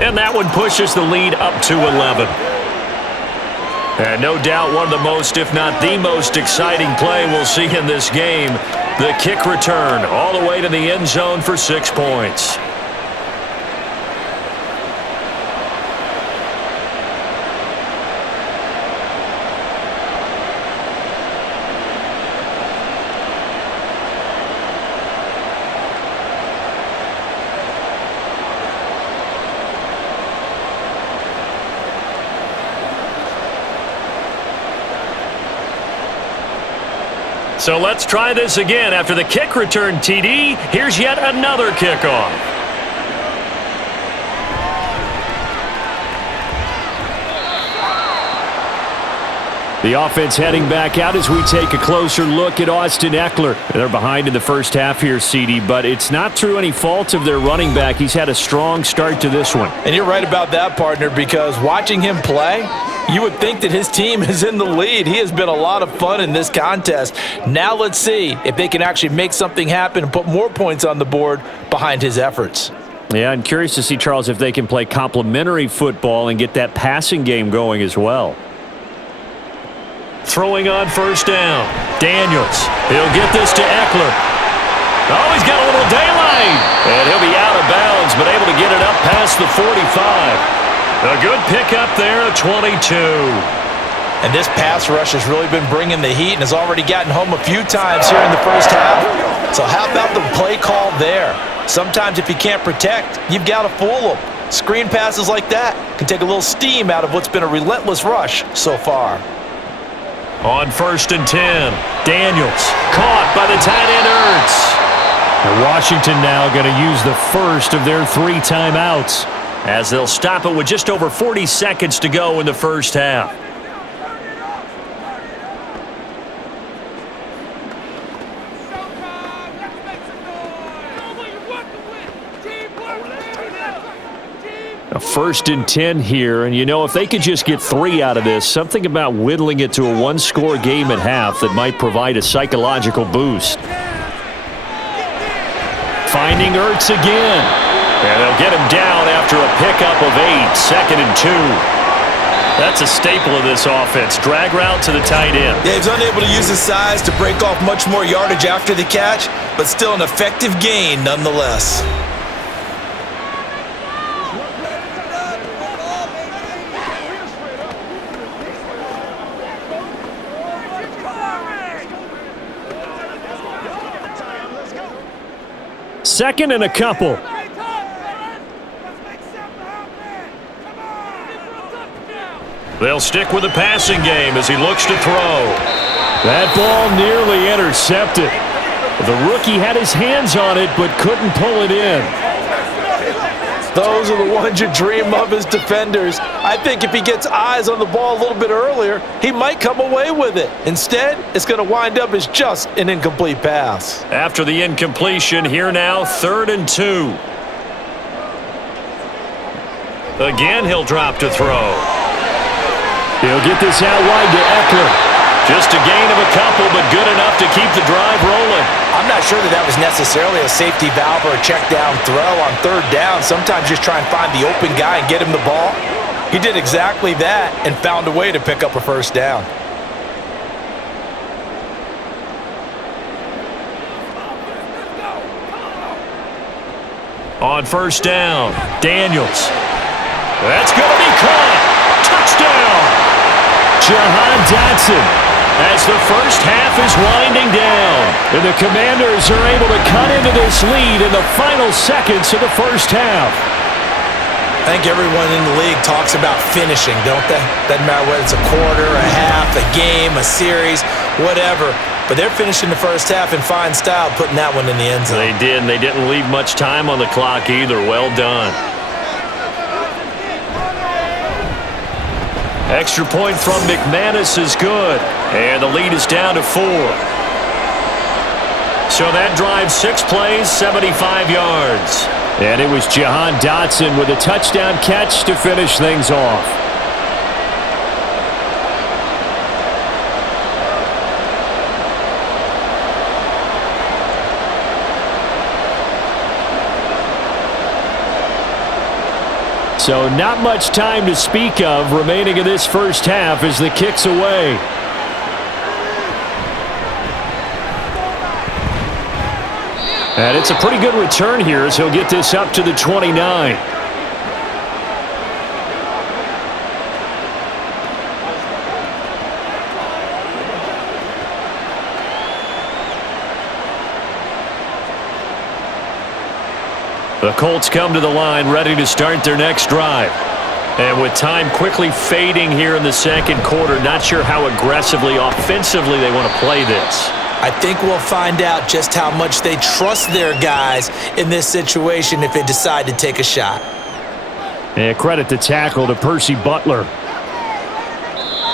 And that one pushes the lead up to 11. And no doubt one of the most, if not the most exciting play we'll see in this game. The kick return all the way to the end zone for 6 points. So let's try this again. After the kick return TD, here's yet another kickoff. The offense heading back out as we take a closer look at Austin Eckler. They're behind in the first half here, CD, but it's not through any fault of their running back. He's had a strong start to this one. And you're right about that, partner, because watching him play, you would think that his team is in the lead. He has been a lot of fun in this contest. Now let's see if they can actually make something happen and put more points on the board behind his efforts. Yeah, I'm curious to see, Charles, if they can play complementary football and get that passing game going as well. Throwing on first down. Daniels. He'll get this to Eckler. Oh, he's got a little daylight. And he'll be out of bounds, but able to get it up past the 45. A good pickup there, 22. And this pass rush has really been bringing the heat and has already gotten home a few times here in the first half. So how about the play call there? Sometimes if you can't protect, you've got to fool them. Screen passes like that can take a little steam out of what's been a relentless rush so far. On first and 10, Daniels caught by the tight end Ertz. And Washington now going to use the first of their 3 timeouts as they'll stop it with just over 40 seconds to go in the first half. A first and 10 here, and you know, if they could just get 3 out of this, something about whittling it to a one-score game at half that might provide a psychological boost. Finding Ertz again, and they'll get him down after a pickup of 8, second and 2. That's a staple of this offense. Drag route to the tight end. Yeah, he's unable to use his size to break off much more yardage after the catch, but still an effective gain nonetheless. Second and a couple. They'll stick with the passing game as he looks to throw. That ball nearly intercepted. The rookie had his hands on it but couldn't pull it in. Those are the ones you dream of as defenders. I think if he gets eyes on the ball a little bit earlier, he might come away with it. Instead, it's going to wind up as just an incomplete pass. After the incompletion, here now, 3rd and 2. Again, he'll drop to throw. He'll get this out wide to Eckler. Just a gain of a couple, but good enough to keep the drive rolling. I'm not sure that was necessarily a safety valve or a check down throw on 3rd down. Sometimes just try and find the open guy and get him the ball. He did exactly that and found a way to pick up a first down. On first down, Daniels. That's going to be caught. Touchdown. Jahan Dotson as the first half is winding down. And the Commanders are able to cut into this lead in the final seconds of the first half. I think everyone in the league talks about finishing, don't they? Doesn't matter whether it's a quarter, a half, a game, a series, whatever. But they're finishing the first half in fine style, putting that one in the end zone. They did, and they didn't leave much time on the clock either. Well done. Extra point from McManus is good. And the lead is down to 4. So that drives 6 plays, 75 yards. And it was Jahan Dotson with a touchdown catch to finish things off. So not much time to speak of remaining in this first half as the kick's away. And it's a pretty good return here as he'll get this up to the 29. The Colts come to the line ready to start their next drive. And with time quickly fading here in the second quarter, not sure how aggressively, offensively they want to play this. I think we'll find out just how much they trust their guys in this situation if they decide to take a shot. And credit the tackle to Percy Butler.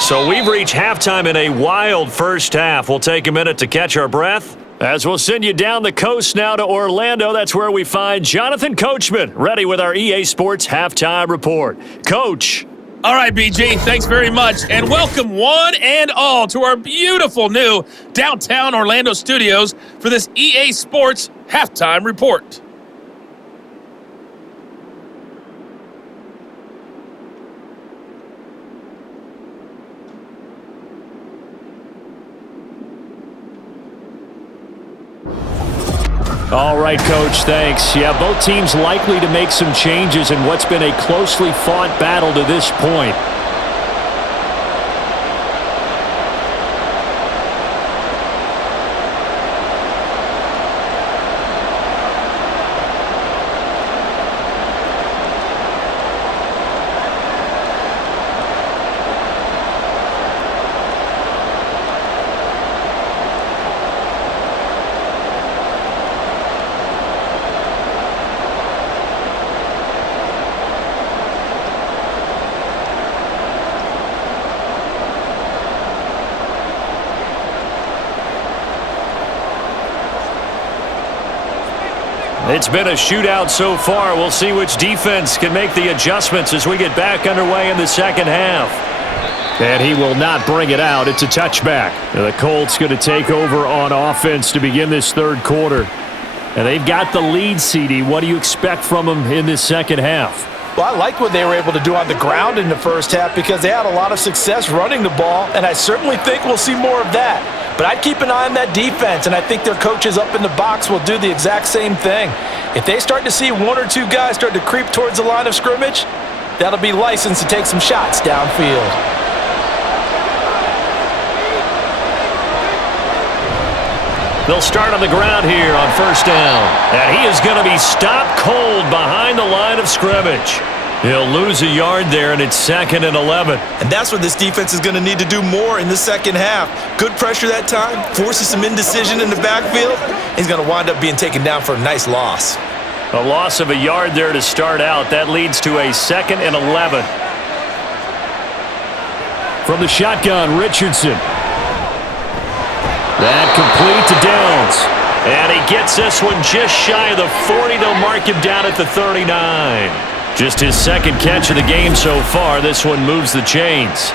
So we've reached halftime in a wild first half. We'll take a minute to catch our breath as we'll send you down the coast now to Orlando. That's where we find Jonathan Coachman, ready with our EA Sports Halftime Report. Coach. All right, BG, thanks very much, and welcome one and all to our beautiful new downtown Orlando studios for this EA Sports Halftime Report. All right, Coach, thanks. Yeah, both teams likely to make some changes in what's been a closely fought battle to this point. It's been a shootout so far. We'll see which defense can make the adjustments as we get back underway in the second half. And he will not bring it out. It's a touchback. The Colts going to take over on offense to begin this third quarter. And they've got the lead, CD. What do you expect from them in this second half? Well, I like what they were able to do on the ground in the first half because they had a lot of success running the ball, and I certainly think we'll see more of that. But I'd keep an eye on that defense, and I think their coaches up in the box will do the exact same thing. If they start to see one or two guys start to creep towards the line of scrimmage, that'll be licensed to take some shots downfield. They'll start on the ground here on first down. And he is going to be stopped cold behind the line of scrimmage. He'll lose a yard there, and it's 2nd and 11. And that's what this defense is going to need to do more in the second half. Good pressure that time, forces some indecision in the backfield. He's going to wind up being taken down for a nice loss. A loss of a yard there to start out. That leads to a 2nd and 11. From the shotgun, Richardson. That complete to Downs. And he gets this one just shy of the 40. They'll mark him down at the 39. Just his second catch of the game so far. This one moves the chains.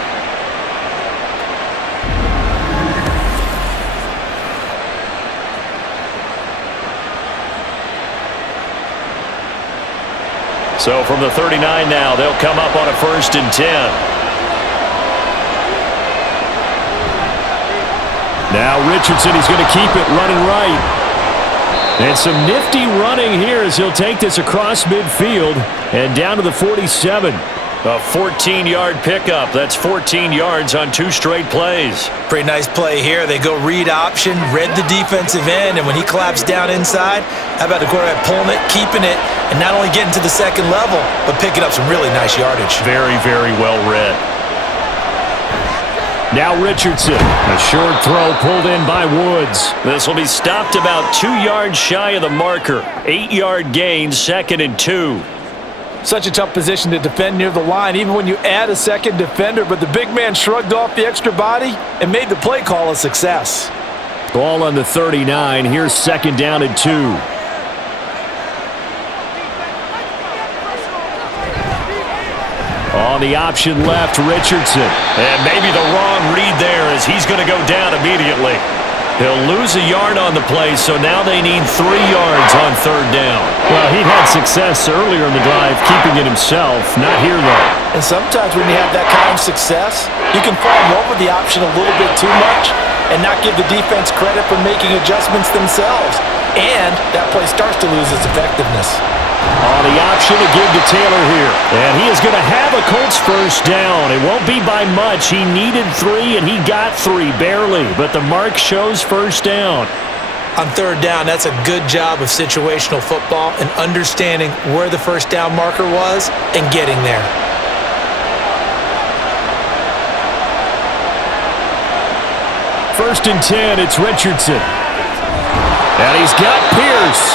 So from the 39 now, they'll come up on a 1st and 10. Now Richardson, he's going to keep it running right. And some nifty running here as he'll take this across midfield and down to the 47. A 14-yard pickup. That's 14 yards on 2 straight plays. Pretty nice play here. They go read option, read the defensive end, and when he collapsed down inside, how about the quarterback pulling it, keeping it, and not only getting to the second level, but picking up some really nice yardage. Very, very well read. Now Richardson, a short throw pulled in by Woods. This will be stopped about 2 yards shy of the marker. 8-yard gain, 2nd and 2. Such a tough position to defend near the line, even when you add a second defender, but the big man shrugged off the extra body and made the play call a success. Ball on the 39. Here's 2nd down and 2. On the option left, Richardson. And maybe the wrong read there as he's going to go down immediately. He'll lose a yard on the play, so now they need 3 yards on 3rd down. Well, he had success earlier in the drive, keeping it himself. Not here, though. And sometimes when you have that kind of success, you can fall in love with the option a little bit too much and not give the defense credit for making adjustments themselves. And that play starts to lose its effectiveness. On the option to give to Taylor here. And he is going to have a Colts 1st down. It won't be by much. He needed 3, and he got 3, barely. But the mark shows 1st down. On 3rd down, that's a good job of situational football and understanding where the 1st down marker was and getting there. first and 10. It's Richardson. And he's got Pierce.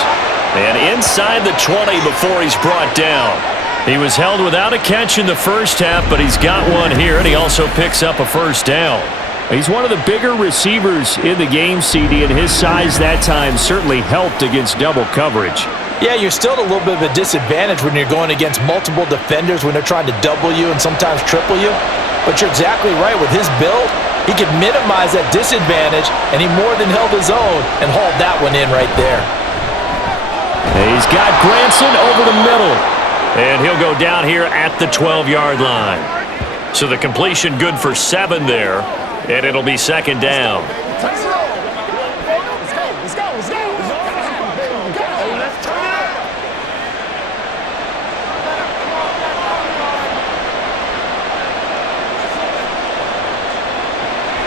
And inside the 20 before he's brought down. He was held without a catch in the first half, but he's got one here, and he also picks up a first down. He's one of the bigger receivers in the game, CD, and his size that time certainly helped against double coverage. Yeah, you're still at a little bit of a disadvantage when you're going against multiple defenders when they're trying to double you and sometimes triple you. But you're exactly right. With his build, he could minimize that disadvantage, and he more than held his own and hauled that one in right there. He's got Granson over the middle, and he'll go down here at the 12-yard line. So the completion good for 7 there, and it'll be second down.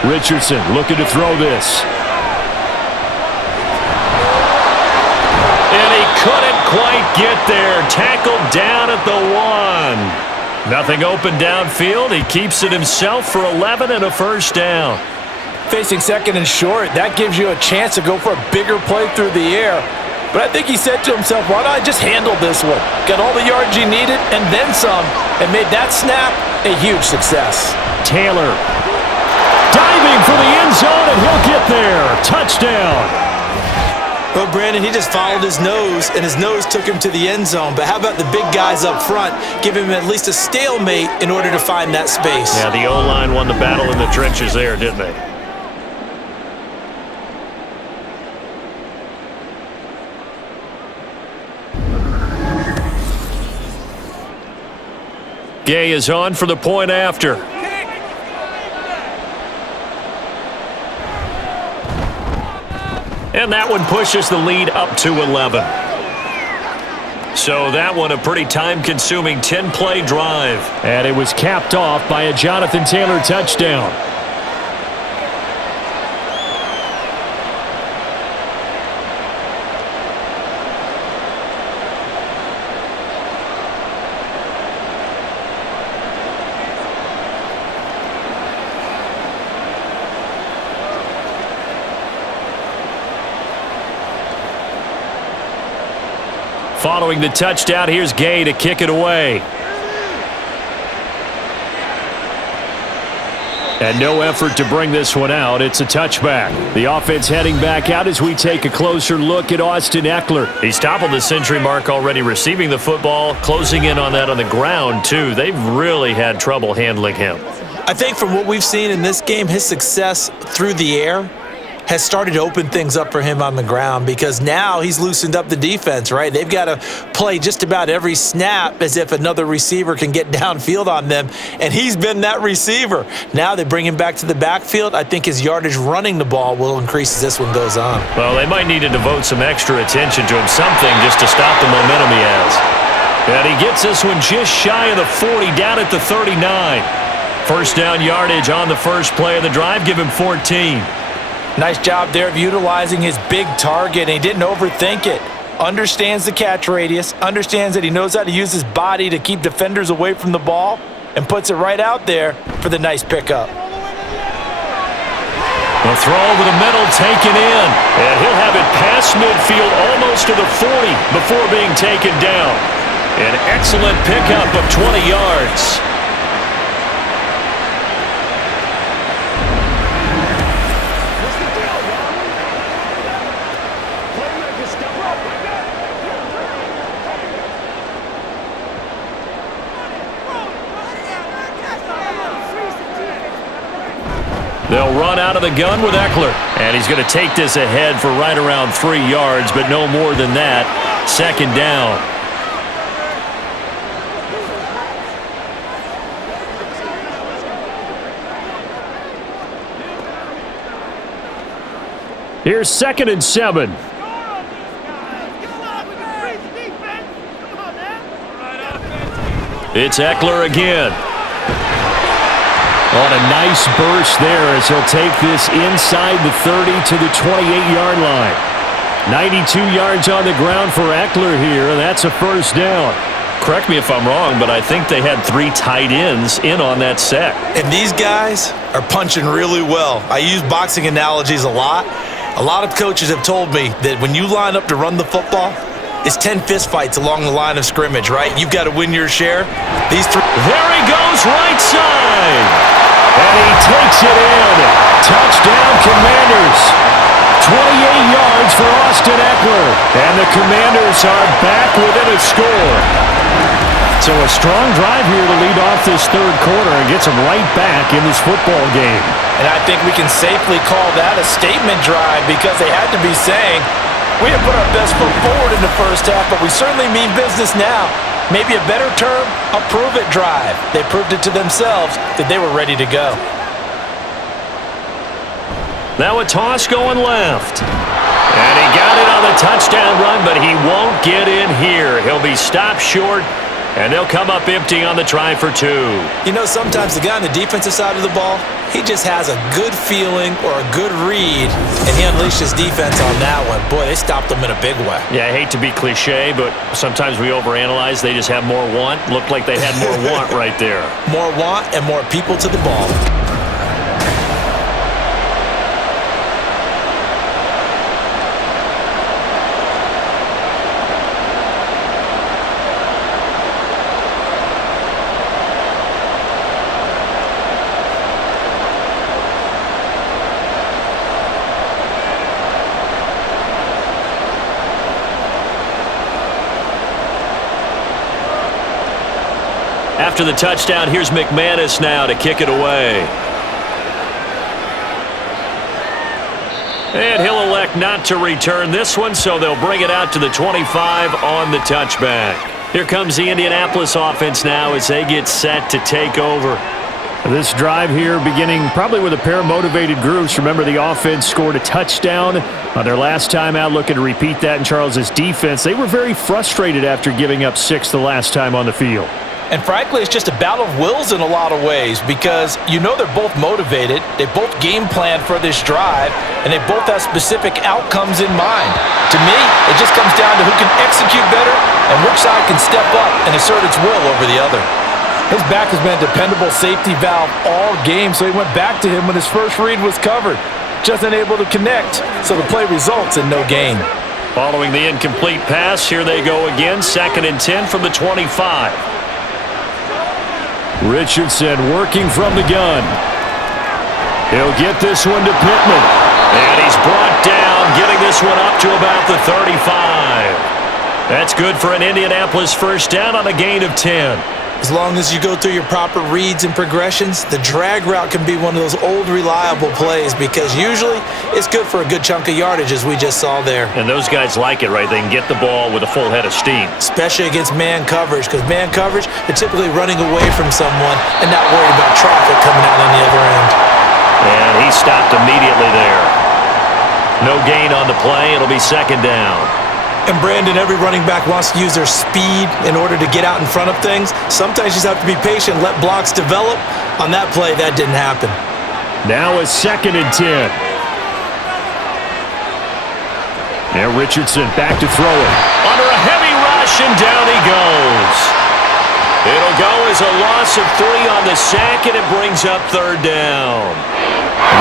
Richardson looking to throw this. And he couldn't quite get there. Tackled down at the 1. Nothing open downfield. He keeps it himself for 11 and a first down. Facing second and short, that gives you a chance to go for a bigger play through the air. But I think he said to himself, why don't I just handle this one? Got all the yards he needed and then some, and made that snap a huge success. Taylor diving for the end zone, and he'll get there. Touchdown. Well, Brandon, he just followed his nose, and his nose took him to the end zone. But how about the big guys up front? Give him at least a stalemate in order to find that space. Yeah, the O-line won the battle in the trenches there, didn't they? Gay is on for the point after. And that one pushes the lead up to 11. So that one a pretty time-consuming 10-play drive. And it was capped off by a Jonathan Taylor touchdown. Following the touchdown, here's Gay to kick it away. And no effort to bring this one out. It's a touchback. The offense heading back out as we take a closer look at Austin Eckler. He's toppled the century mark already receiving the football, closing in on that on the ground, too. They've really had trouble handling him. I think from what we've seen in this game, his success through the air has started to open things up for him on the ground, because now he's loosened up the defense, right? They've got to play just about every snap as if another receiver can get downfield on them, and he's been that receiver. Now they bring him back to the backfield. I think his yardage running the ball will increase as this one goes on. Well, they might need to devote some extra attention to him, something just to stop the momentum he has. And he gets this one just shy of the 40, down at the 39. First down yardage on the first play of the drive, give him 14. Nice job there of utilizing his big target, and he didn't overthink it. Understands the catch radius, understands that he knows how to use his body to keep defenders away from the ball, and puts it right out there for the nice pickup. The throw over the middle, taken in, and he'll have it past midfield almost to the 40 before being taken down. An excellent pickup of 20 yards. They'll run out of the gun with Eckler. And he's going to take this ahead for right around 3 yards, but no more than that. Second down. Here's 2nd and 7. It's Eckler again. On a nice burst there as he'll take this inside the 30 to the 28-yard line. 92 yards on the ground for Eckler here, and that's a first down. correct me if I'm wrong, but I think they had 3 tight ends in on that set. And these guys are punching really well. I use boxing analogies a lot. A lot of coaches have told me that when you line up to run the football, it's 10 fistfights along the line of scrimmage, right? You've got to win your share. These 3. There he goes, right side. And he takes it in. Touchdown, Commanders. 28 yards for Austin Eckler. And the Commanders are back within a score. So a strong drive here to lead off this third quarter and gets them right back in this football game. And I think we can safely call that a statement drive because they had to be saying, we didn't put our best foot forward in the first half, but we certainly mean business now. Maybe a better term, a prove-it drive. They proved it to themselves that they were ready to go. Now a toss going left. And he got it on the touchdown run, but he won't get in here. He'll be stopped short, and they'll come up empty on the try for 2. You know, sometimes the guy on the defensive side of the ball, he just has a good feeling or a good read, and he unleashed his defense on that one. Boy, they stopped them in a big way. Yeah, I hate to be cliche, but sometimes we overanalyze. They just have more want. Looked like they had more want right there. More want and more people to the ball. After the touchdown, here's McManus now to kick it away. And he'll elect not to return this one, so they'll bring it out to the 25 on the touchback. Here comes the Indianapolis offense now as they get set to take over. This drive here beginning probably with a pair of motivated groups. Remember, the offense scored a touchdown on their last time out, looking to repeat that in Charles's defense. They were very frustrated after giving up 6 the last time on the field. And frankly, it's just a battle of wills in a lot of ways because you know they're both motivated, they both game plan for this drive, and they both have specific outcomes in mind. To me, it just comes down to who can execute better and which side can step up and assert its will over the other. His back has been a dependable safety valve all game, so he went back to him when his first read was covered. Just unable to connect, so the play results in no gain. Following the incomplete pass, here they go again, 2nd and 10 from the 25. Richardson working from the gun. He'll get this one to Pittman. And he's brought down, getting this one up to about the 35. That's good for an Indianapolis first down on a gain of 10. As long as you go through your proper reads and progressions, the drag route can be one of those old reliable plays because usually it's good for a good chunk of yardage as we just saw there. And those guys like it, right? They can get the ball with a full head of steam. Especially against man coverage because man coverage, they're typically running away from someone and not worried about traffic coming out on the other end. And he stopped immediately there. No gain on the play. It'll be 2nd down. And Brandon, every running back wants to use their speed in order to get out in front of things. Sometimes you just have to be patient, let blocks develop. On that play, that didn't happen. Now a 2nd and 10. Now Richardson back to throw it. Under a heavy rush, and down he goes. It'll go as a loss of 3 on the sack, and it brings up 3rd down.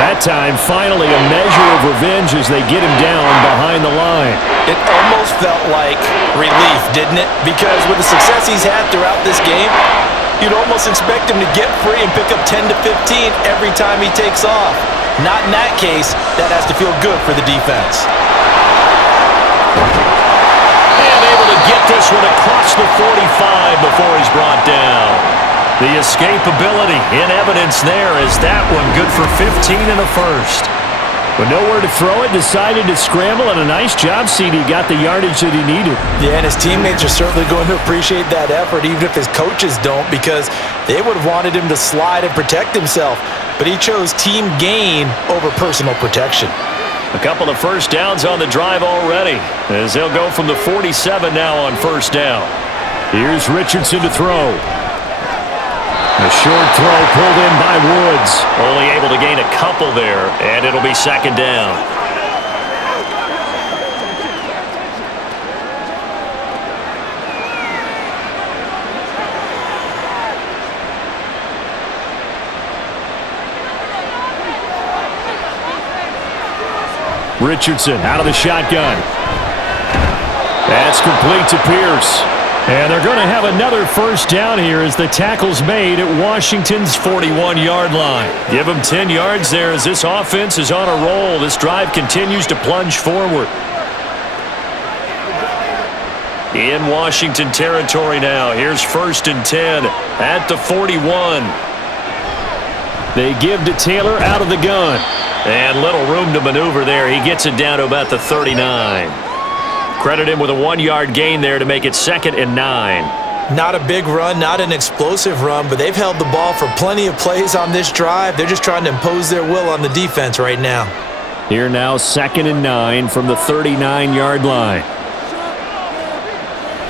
That time, finally, a measure of revenge as they get him down behind the line. It almost felt like relief, didn't it? Because with the success he's had throughout this game, you'd almost expect him to get free and pick up 10 to 15 every time he takes off. Not in that case. That has to feel good for the defense. And able to get this one across the 45 before he's brought down. The escapability in evidence there as that one good for 15 and a first. But nowhere to throw it, decided to scramble, and a nice job, CD. Got the yardage that he needed. Yeah, and his teammates are certainly going to appreciate that effort, even if his coaches don't, because they would have wanted him to slide and protect himself. But he chose team gain over personal protection. A couple of first downs on the drive already, as they'll go from the 47 now on first down. Here's Richardson to throw. A short throw pulled in by Woods. Only able to gain a couple there, and it'll be 2nd down. Richardson out of the shotgun. That's complete to Pierce. And they're going to have another first down here as the tackle's made at Washington's 41-yard line. Give them 10 yards there as this offense is on a roll. This drive continues to plunge forward. In Washington territory now. Here's 1st and 10 at the 41. They give to Taylor out of the gun. And little room to maneuver there. He gets it down to about the 39. Credit him with a 1-yard gain there to make it 2nd and 9. Not a big run, not an explosive run, but they've held the ball for plenty of plays on this drive. They're just trying to impose their will on the defense right now. Here now, 2nd and 9 from the 39-yard line.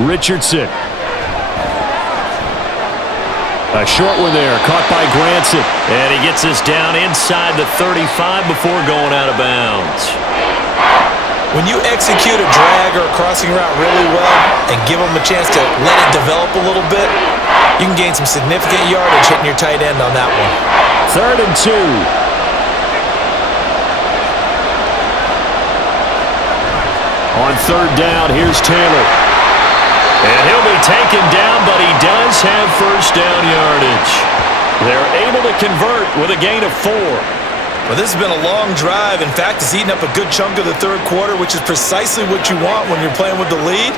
Richardson. A short one there, caught by Granson. And he gets this down inside the 35 before going out of bounds. When you execute a drag or a crossing route really well and give them a chance to let it develop a little bit, you can gain some significant yardage hitting your tight end on that one. 3rd and 2. On 3rd down, here's Taylor. And he'll be taken down, but he does have first down yardage. They're able to convert with a gain of 4. Well, this has been a long drive. In fact, it's eaten up a good chunk of the 3rd quarter, which is precisely what you want when you're playing with the lead.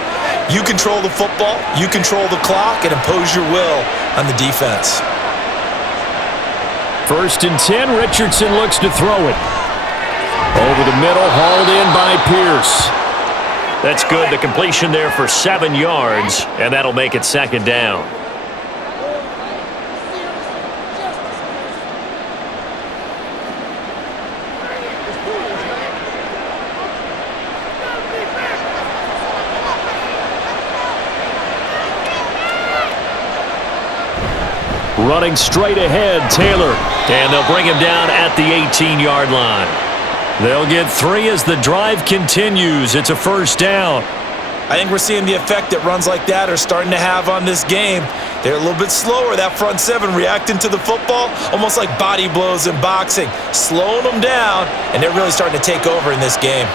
You control the football, you control the clock, and impose your will on the defense. 1st and 10, Richardson looks to throw it. Over the middle, hauled in by Pierce. That's good. The completion there for 7 yards, and that'll make it 2nd down. Running straight ahead, Taylor. And they'll bring him down at the 18-yard line. They'll get 3 as the drive continues. It's a first down. I think we're seeing the effect that runs like that are starting to have on this game. They're a little bit slower, that front 7 reacting to the football, almost like body blows in boxing, slowing them down, and they're really starting to take over in this game.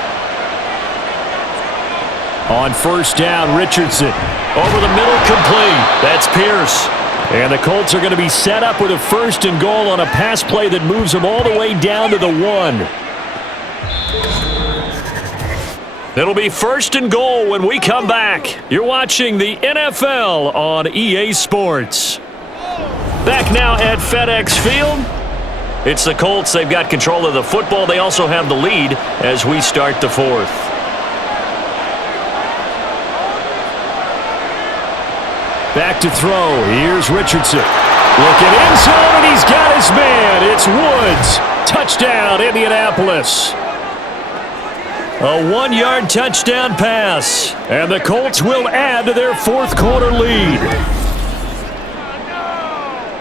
On first down, Richardson. Over the middle, complete. That's Pierce. And the Colts are going to be set up with a 1st and goal on a pass play that moves them all the way down to the 1. It'll be 1st and goal when we come back. You're watching the NFL on EA Sports. Back now at FedEx Field. It's the Colts. They've got control of the football. They also have the lead as we start the 4th. Back to throw. Here's Richardson. Looking in zone, and he's got his man. It's Woods. Touchdown, Indianapolis. A 1-yard touchdown pass. And the Colts will add to their 4th quarter lead.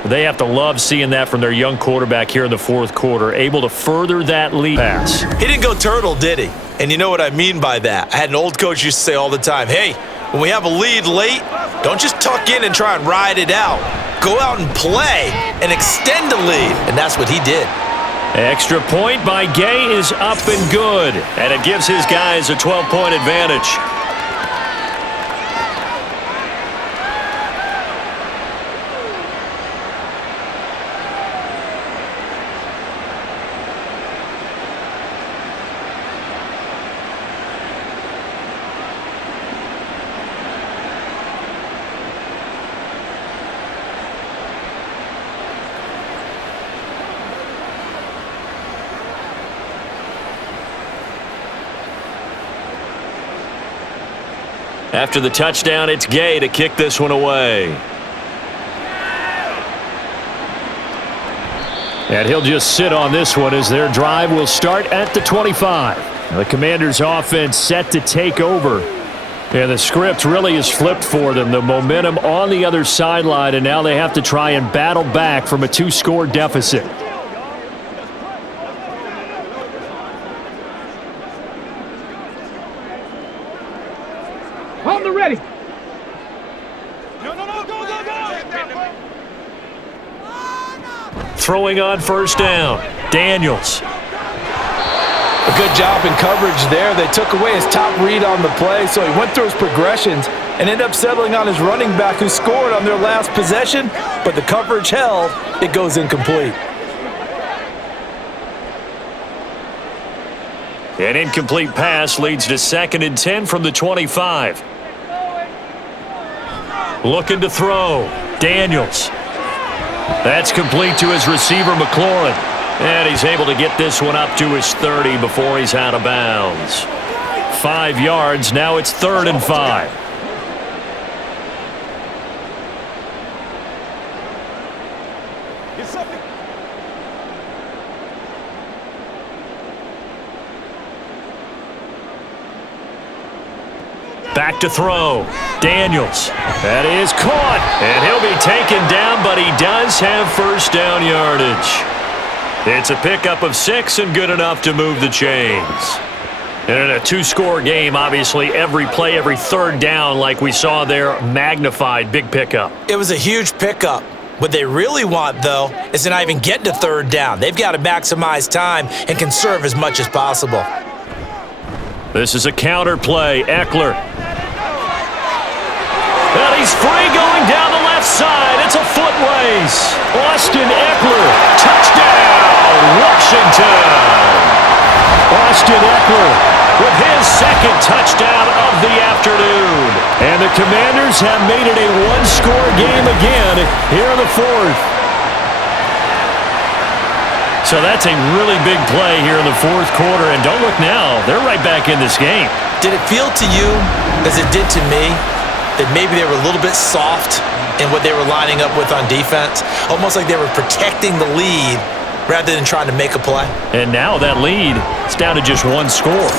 They have to love seeing that from their young quarterback here in the 4th quarter, able to further that lead pass. He didn't go turtle, did he? And you know what I mean by that. I had an old coach used to say all the time, hey, when we have a lead late, don't just tuck in and try and ride it out. Go out and play and extend the lead. And that's what he did. Extra point by Gay is up and good. And it gives his guys a 12-point advantage. After the touchdown, it's Gay to kick this one away. And he'll just sit on this one as their drive will start at the 25. The Commanders' offense set to take over. And the script really is flipped for them. The momentum on the other sideline, and now they have to try and battle back from a 2-score deficit. On the ready. Throwing on first down, Daniels. A good job in coverage there. They took away his top read on the play, so he went through his progressions and ended up settling on his running back who scored on their last possession, but the coverage held. It goes incomplete. An incomplete pass leads to 2nd and 10 from the 25. Looking to throw. Daniels. That's complete to his receiver, McLaurin. And he's able to get this one up to his 30 before he's out of bounds. 5 yards. Now it's 3rd and 5. Back to throw. Daniels. That is caught. And he'll be taken down, but he does have first down yardage. It's a pickup of 6 and good enough to move the chains. And in a 2-score game, obviously every play, every 3rd down, like we saw there, magnified. Big pickup. It was a huge pickup. What they really want, though, is to not even get to 3rd down. They've got to maximize time and conserve as much as possible. This is a counter play. Eckler. And he's free going down the left side. It's a foot race. Austin Eckler. Touchdown, Washington. Austin Eckler with his 2nd touchdown of the afternoon. And the Commanders have made it a 1-score game again here in the 4th. So that's a really big play here in the 4th quarter. And don't look now. They're right back in this game. Did it feel to you, as it did to me, that maybe they were a little bit soft in what they were lining up with on defense? Almost like they were protecting the lead rather than trying to make a play. And now that lead is down to just 1 score.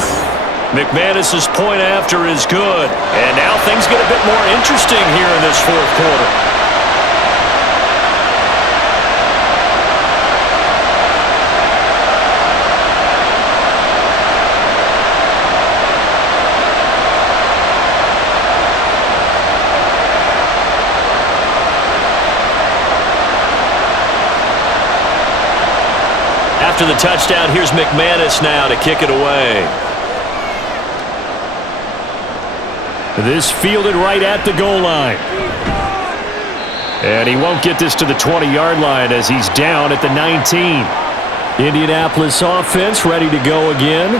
McManus's point after is good. And now things get a bit more interesting here in this 4th quarter. After the touchdown, here's McManus now to kick it away. This fielded right at the goal line. And he won't get this to the 20-yard line as he's down at the 19. Indianapolis offense ready to go again.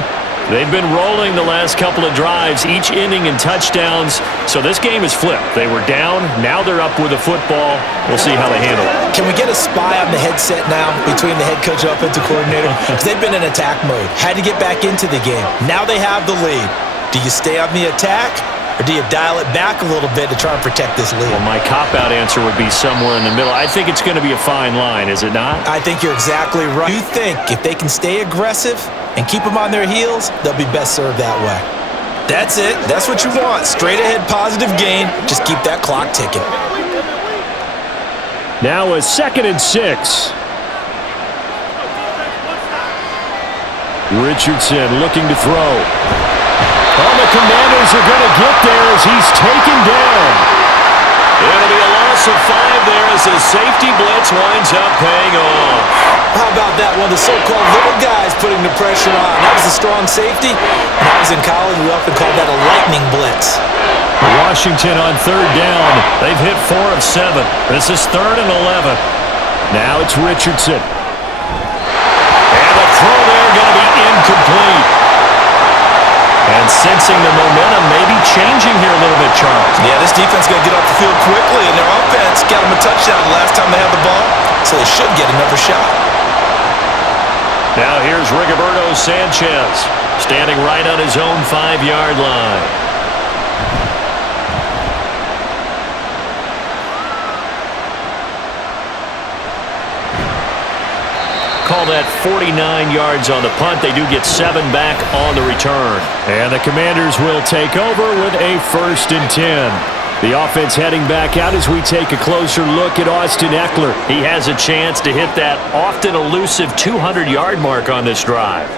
They've been rolling the last couple of drives, each inning in touchdowns. So this game is flipped. They were down. Now they're up with the football. We'll see how they handle it. Can we get a spy on the headset now between the head coach and offensive coordinator? Because they've been in attack mode. Had to get back into the game. Now they have the lead. Do you stay on the attack, or do you dial it back a little bit to try and protect this lead? Well, my cop-out answer would be somewhere in the middle. I think it's going to be a fine line, is it not? I think you're exactly right. You think if they can stay aggressive and keep them on their heels, they'll be best served that way. That's it. That's what you want. Straight ahead positive gain. Just keep that clock ticking. Now a 2nd and 6. Richardson looking to throw. Oh, the Commanders are going to get there as he's taken down. It'll be a loss of 5 there as the safety blitz winds up paying off. How about that one? The so-called little guys putting the pressure on. That was a strong safety. When I was in college, we often called that a lightning blitz. Washington on 3rd down. They've hit 4 of 7. This is 3rd and 11. Now it's Richardson. And the throw there going to be incomplete. And sensing the momentum maybe changing here a little bit, Charles. Yeah, this defense going to get off the field quickly, and their offense got them a touchdown the last time they had the ball, so they should get another shot. Now here's Rigoberto Sanchez standing right on his own 5-yard line. Call that 49 yards on the punt. They do get 7 back on the return. And the Commanders will take over with a 1st and 10. The offense heading back out as we take a closer look at Austin Eckler. He has a chance to hit that often elusive 200-yard mark on this drive.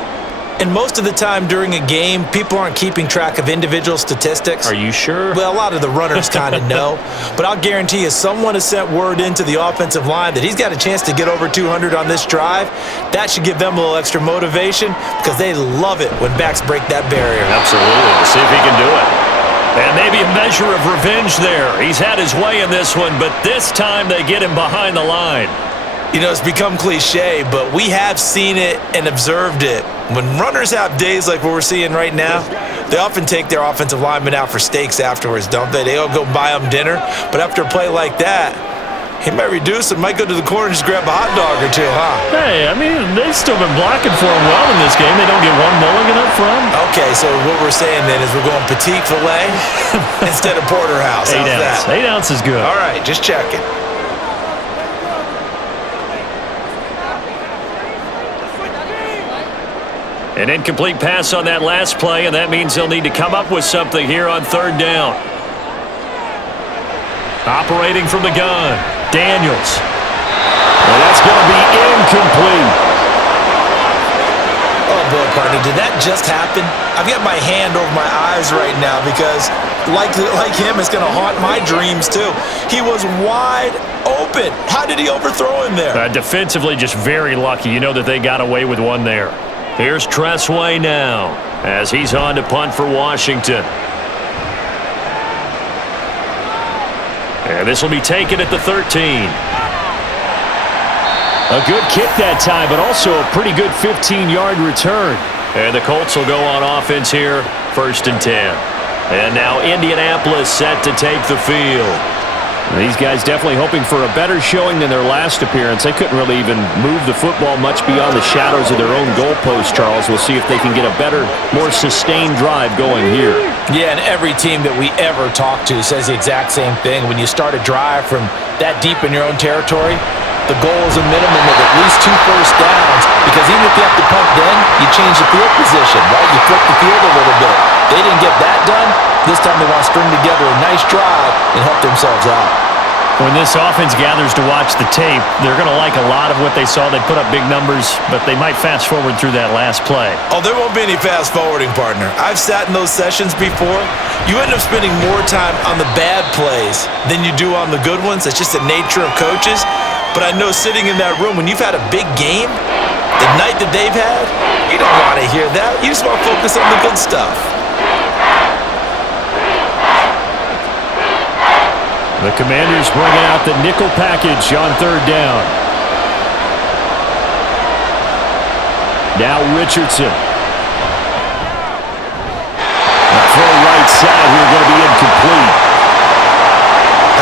And most of the time during a game, people aren't keeping track of individual statistics. Are you sure? Well, a lot of the runners kind of know. But I'll guarantee you, someone has sent word into the offensive line that he's got a chance to get over 200 on this drive. That should give them a little extra motivation because they love it when backs break that barrier. Absolutely. Let's see if he can do it. And maybe a measure of revenge there. He's had his way in this one, but this time they get him behind the line. You know, it's become cliche, but we have seen it and observed it. When runners have days like what we're seeing right now, they often take their offensive linemen out for steaks afterwards, don't they? They all go buy them dinner. But after a play like that, he might reduce it, might go to the corner and just grab a hot dog or two, huh? Hey, I mean, they've still been blocking for him well in this game. They don't get one mulligan up front. Okay, so what we're saying then is we're going petite filet instead of porterhouse. How's that? 8 ounce is good. All right, just checking. An incomplete pass on that last play, and that means they'll need to come up with something here on third down. Operating from the gun, Daniels. And that's going to be incomplete. Oh, boy, partner, did that just happen? I've got my hand over my eyes right now because, like him, it's going to haunt my dreams, too. He was wide open. How did he overthrow him there? Defensively, just very lucky. You know that they got away with one there. Here's Tressway now as he's on to punt for Washington. And this will be taken at the 13. A good kick that time, but also a pretty good 15-yard return. And the Colts will go on offense here, 1st and 10. And now Indianapolis set to take the field. These guys definitely hoping for a better showing than their last appearance. They couldn't really even move the football much beyond the shadows of their own goalpost, Charles. We'll see if they can get a better, more sustained drive going here. Yeah, and every team that we ever talk to says the exact same thing. When you start a drive from that deep in your own territory, the goal is a minimum of at least 2 first downs, because even if you have to punt then, you change the field position, right? You flip the field a little bit. They didn't get that done. This time they want to string together a nice drive and help themselves out. When this offense gathers to watch the tape, they're going to like a lot of what they saw. They put up big numbers, but they might fast forward through that last play. Oh, there won't be any fast forwarding, partner. I've sat in those sessions before. You end up spending more time on the bad plays than you do on the good ones. It's just the nature of coaches. But I know sitting in that room, when you've had a big game, the night that they've had, you don't want to hear that. You just want to focus on the good stuff. The Commanders bringing out the nickel package on third down. Now Richardson. The throw right side here going to be incomplete.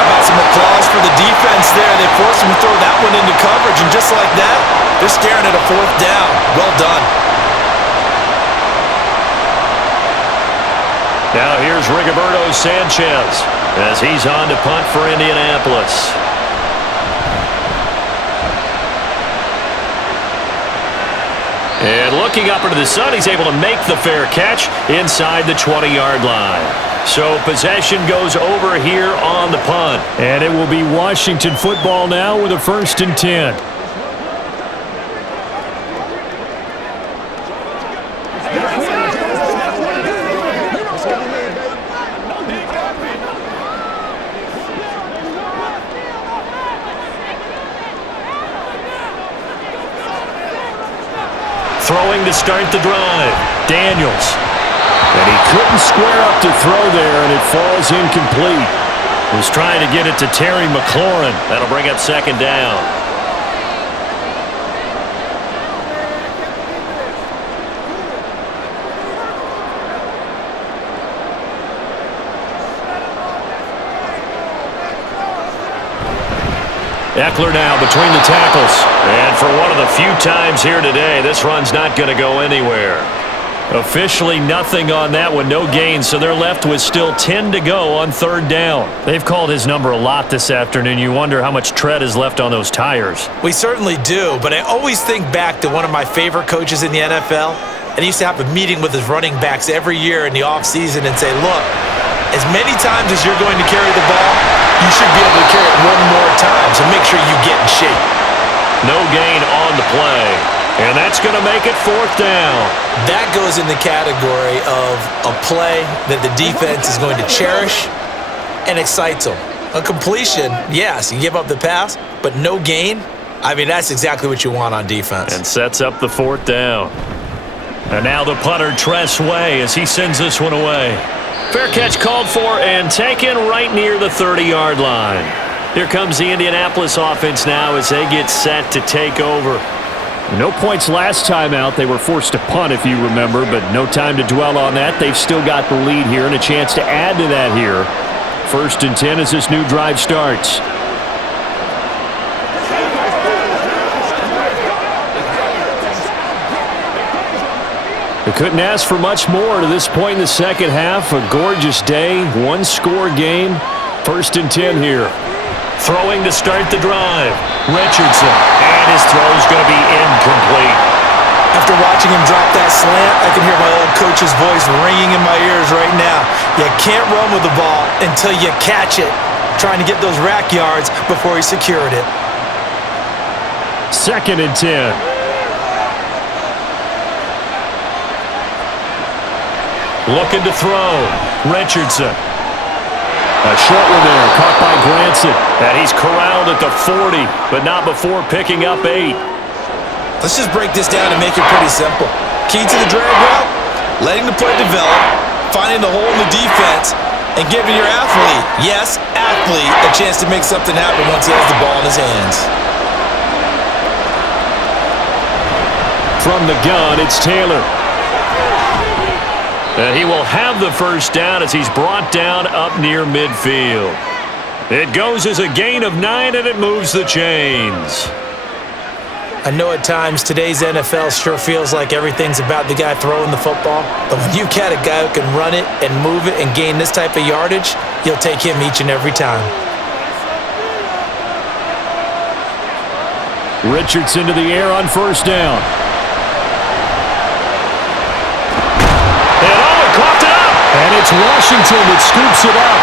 How about some applause for the defense there? They forced him to throw that one into coverage, and just like that, they're staring at a 4th down. Well done. Now here's Rigoberto Sanchez as he's on to punt for Indianapolis. And looking up into the sun, he's able to make the fair catch inside the 20-yard line. So possession goes over here on the punt. And it will be Washington football now with a 1st and 10. Throwing to start the drive, Daniels. And he couldn't square up to throw there, and it falls incomplete. Was trying to get it to Terry McLaurin. That'll bring up 2nd down. Eckler now between the tackles. And for one of the few times here today, this run's not going to go anywhere. Officially nothing on that one, no gain, so they're left with still 10 to go on third down. They've called his number a lot this afternoon. You wonder how much tread is left on those tires. We certainly do, but I always think back to one of my favorite coaches in the NFL, and he used to have a meeting with his running backs every year in the offseason and say, look, as many times as you're going to carry the ball, you should be able to carry it one more time, so make sure you get in shape. No gain on the play. And that's going to make it 4th down. That goes in the category of a play that the defense is going to cherish and excites them. A completion, yes, you give up the pass, but no gain. I mean, that's exactly what you want on defense. And sets up the 4th down. And now the punter, Tress Way, as he sends this one away. Fair catch called for and taken right near the 30-yard line. Here comes the Indianapolis offense now as they get set to take over. No points last time out. They were forced to punt, if you remember, but no time to dwell on that. They've still got the lead here and a chance to add to that here. 1st and 10 as this new drive starts. They couldn't ask for much more to this point in the second half. A gorgeous day, one-score game. 1st and 10 here. Throwing to start the drive. Richardson. And his throw's going to be incomplete. After watching him drop that slant, I can hear my old coach's voice ringing in my ears right now. You can't run with the ball until you catch it. Trying to get those rack yards before he secured it. 2nd and 10. Looking to throw. Richardson. A short one there, caught by Granson. And he's corralled at the 40, but not before picking up 8. Let's just break this down and make it pretty simple. Key to the drag route, letting the play develop, finding the hole in the defense, and giving your athlete, yes, athlete, a chance to make something happen once he has the ball in his hands. From the gun, it's Taylor. And he will have the 1st down as he's brought down up near midfield. It goes as a gain of 9, and it moves the chains. I know at times today's NFL sure feels like everything's about the guy throwing the football, but when you got a guy who can run it and move it and gain this type of yardage, you'll take him each and every time. Richardson to the air on 1st down. And it's Washington that scoops it up.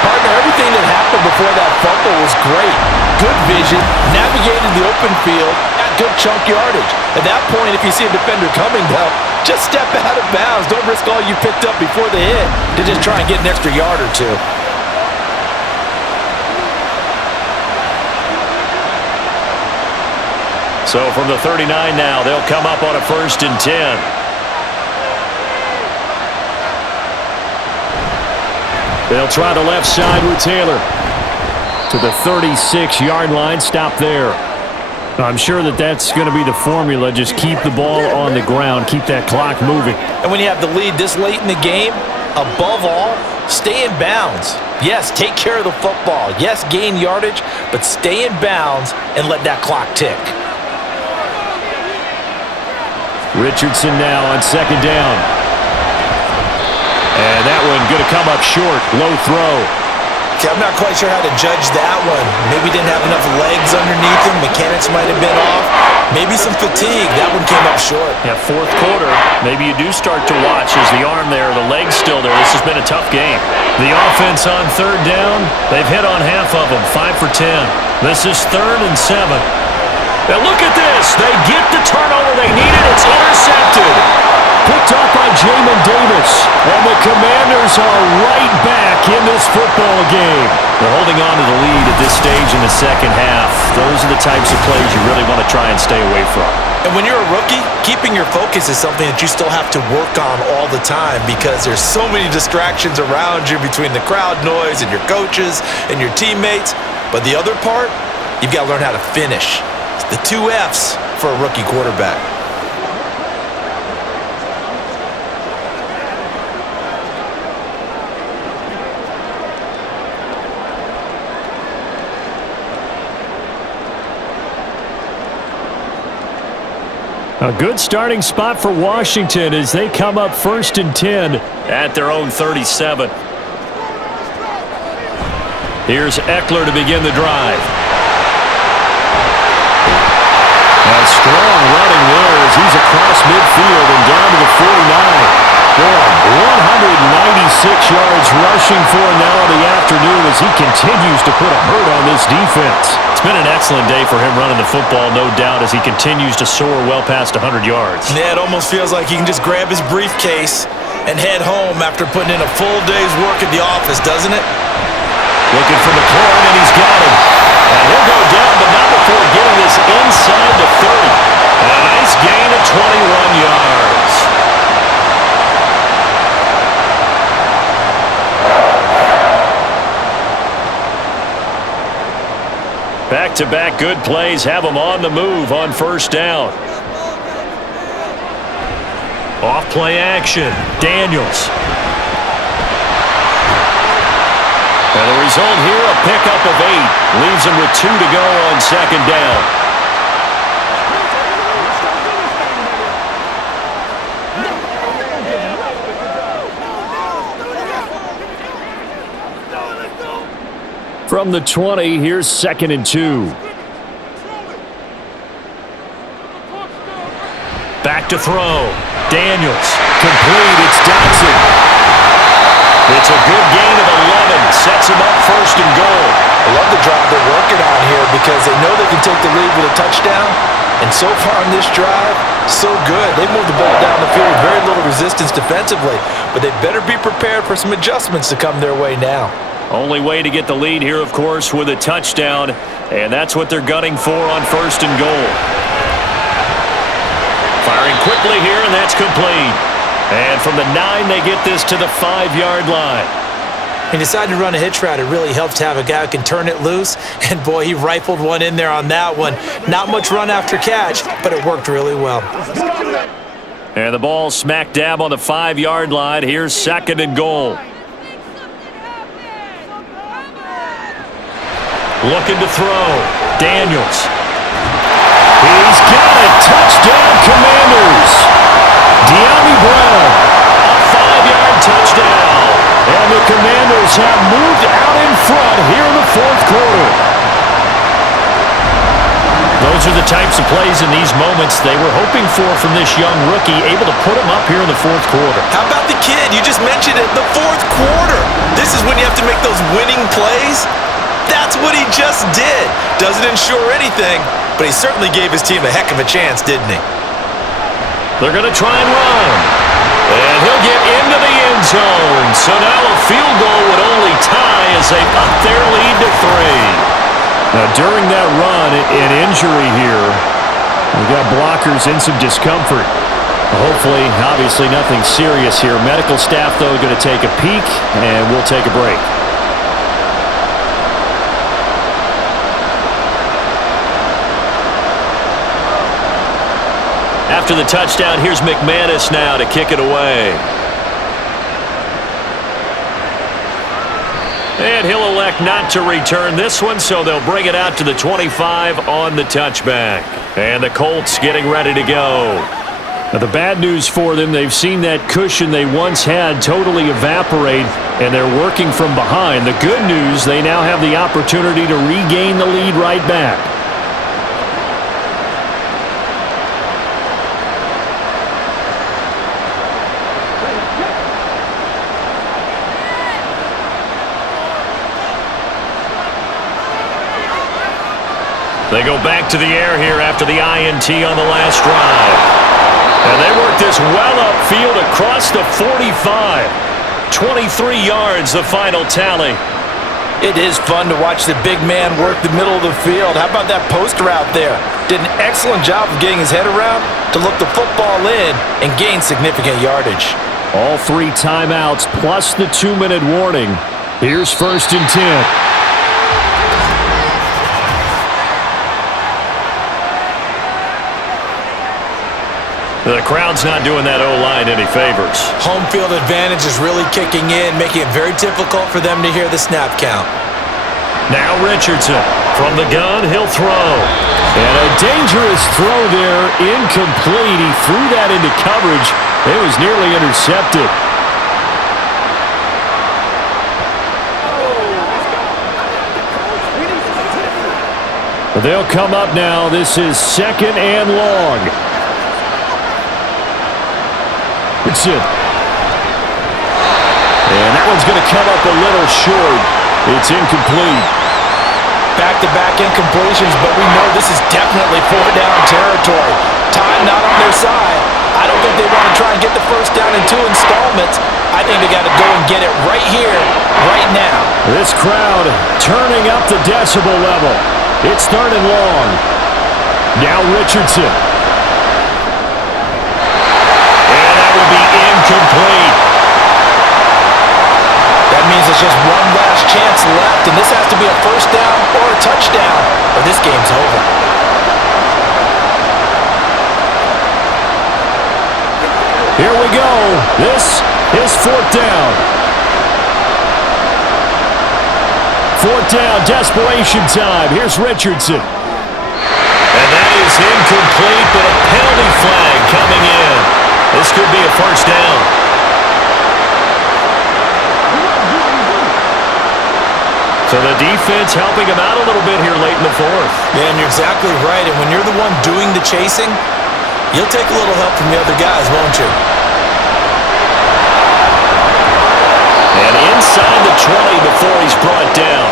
Partner, everything that happened before that fumble was great. Good vision, navigated the open field, got good chunk yardage. At that point, if you see a defender coming, though, just step out of bounds. Don't risk all you picked up before the hit to just try and get an extra yard or two. So from the 39 now, they'll come up on a 1st and 10. They'll try the left side with Taylor. To the 36-yard line, stop there. I'm sure that's going to be the formula. Just keep the ball on the ground, keep that clock moving. And when you have the lead this late in the game, above all, stay in bounds. Yes, take care of the football. Yes, gain yardage, but stay in bounds and let that clock tick. Richardson now on 2nd down. And that one going to come up short. Low throw. Okay, I'm not quite sure how to judge that one. Maybe didn't have enough legs underneath him. Mechanics might have been off. Maybe some fatigue. That one came up short. Yeah, 4th quarter, maybe you do start to watch as the arm there, the leg's still there. This has been a tough game. The offense on 3rd down, they've hit on half of them, 5 for 10. This is 3rd and 7. Now look at this. They get the turnover they needed. It's intercepted. Picked off by Jamin Davis. And the Commanders are right back in this football game. They're holding on to the lead at this stage in the second half. Those are the types of plays you really want to try and stay away from. And when you're a rookie, keeping your focus is something that you still have to work on all the time because there's so many distractions around you between the crowd noise and your coaches and your teammates. But the other part, you've got to learn how to finish. It's the 2 F's for a rookie quarterback. A good starting spot for Washington as they come up 1st and 10 at their own 37. Here's Eckler to begin the drive. A strong running there as he's across midfield and down to the 49. Boy, 196 yards rushing for him now in the afternoon as he continues to put a hurt on this defense. It's been an excellent day for him running the football, no doubt, as he continues to soar well past 100 yards. Yeah, it almost feels like he can just grab his briefcase and head home after putting in a full day's work at the office, doesn't it? Looking for McLaurin, and he's got him. And he'll go down, but not before getting this inside the 30. And a nice gain of 21 yards. Back-to-back good plays have them on the move on first down. Off play action. Daniels. And the result here, a pickup of 8. Leaves him with 2 to go on second down. From the 20, here's 2nd and 2. Back to throw. Daniels. Complete. It's Dotson. It's a good gain of 11. Sets him up 1st and goal. I love the drive they're working on here because they know they can take the lead with a touchdown. And so far on this drive, so good. They moved the ball down the field with very little resistance defensively. But they better be prepared for some adjustments to come their way now. Only way to get the lead here, of course, with a touchdown. And that's what they're gunning for on 1st and goal. Firing quickly here, and that's complete. And from the 9, they get this to the 5-yard line. He decided to run a hitch route. It really helps to have a guy who can turn it loose. And, boy, he rifled one in there on that one. Not much run after catch, but it worked really well. And the ball smack dab on the 5-yard line. Here's 2nd and goal. Looking to throw. Daniels. He's got it. Touchdown, Commanders. De'Ami Brown. A 5-yard touchdown. And the Commanders have moved out in front here in the 4th quarter. Those are the types of plays in these moments they were hoping for from this young rookie, able to put him up here in the 4th quarter. How about the kid? You just mentioned it. The 4th quarter. This is when you have to make those winning plays. That's what he just did. Doesn't ensure anything, but he certainly gave his team a heck of a chance, didn't he? They're going to try and run. And he'll get into the end zone. So now a field goal would only tie as they up their lead to 3. Now, during that run, an injury here. We've got blockers in some discomfort. Hopefully, obviously nothing serious here. Medical staff, though, going to take a peek, and we'll take a break. After the touchdown, here's McManus now to kick it away. And he'll elect not to return this one, so they'll bring it out to the 25 on the touchback. And the Colts getting ready to go. Now, the bad news for them, they've seen that cushion they once had totally evaporate, and they're working from behind. The good news, they now have the opportunity to regain the lead right back. They go back to the air here after the INT on the last drive. And they work this well upfield across the 45. 23 yards, the final tally. It is fun to watch the big man work the middle of the field. How about that post route there? Did an excellent job of getting his head around to look the football in and gain significant yardage. All 3 timeouts plus the 2-minute warning. Here's 1st and 10. The crowd's not doing that O-line any favors. Home field advantage is really kicking in, making it very difficult for them to hear the snap count. Now Richardson. From the gun, he'll throw. And a dangerous throw there, incomplete. He threw that into coverage. It was nearly intercepted. They'll come up now. This is 2nd and long. It's it. And one's going to come up a little short. It's incomplete. Back-to-back incompletions, but we know this is definitely four-down territory. Time not on their side. I don't think they want to try and get the first down in 2 installments. I think they got to go and get it right here, right now. This crowd turning up the decibel level. It's 3rd and long. Now Richardson. And that will be incomplete. That means there's just one last chance left, and this has to be a first down or a touchdown, or this game's over. Here we go. This is 4th down. 4th down, desperation time. Here's Richardson. And that is incomplete, but a penalty flag coming in. This could be a first down. So the defense helping him out a little bit here late in the 4th. Yeah, and you're exactly right. And when you're the one doing the chasing, you'll take a little help from the other guys, won't you? And inside the 20 before he's brought down.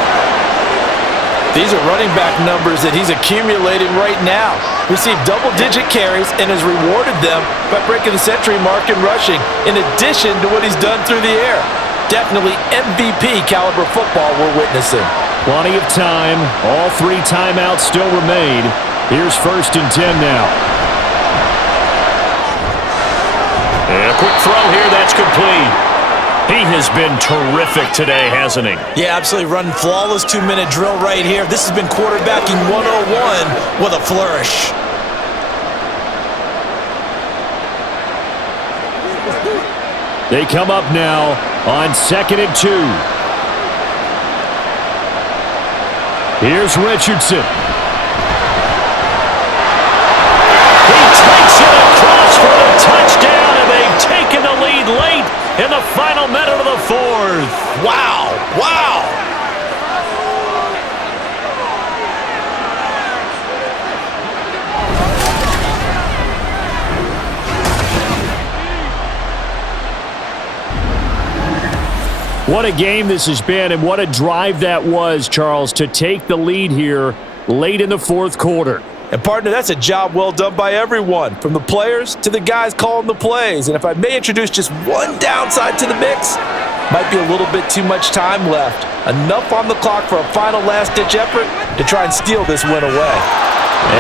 These are running back numbers that he's accumulating right now. Received double-digit carries and has rewarded them by breaking the century mark in rushing, in addition to what he's done through the air. Definitely MVP caliber football we're witnessing. Plenty of time. All 3 timeouts still remain. Here's 1st and 10 now. And a quick throw here, that's complete. He has been terrific today, hasn't he? Yeah, absolutely running flawless 2-minute drill right here. This has been quarterbacking 101 with a flourish. They come up now on 2nd and 2. Here's Richardson. He takes it across for a touchdown, and they've taken the lead late in the final minute of the 4th. Wow, wow. What a game this has been, and what a drive that was, Charles, to take the lead here late in the 4th quarter. And partner, that's a job well done by everyone, from the players to the guys calling the plays. And if I may introduce just one downside to the mix, might be a little bit too much time left. Enough on the clock for a final last-ditch effort to try and steal this win away.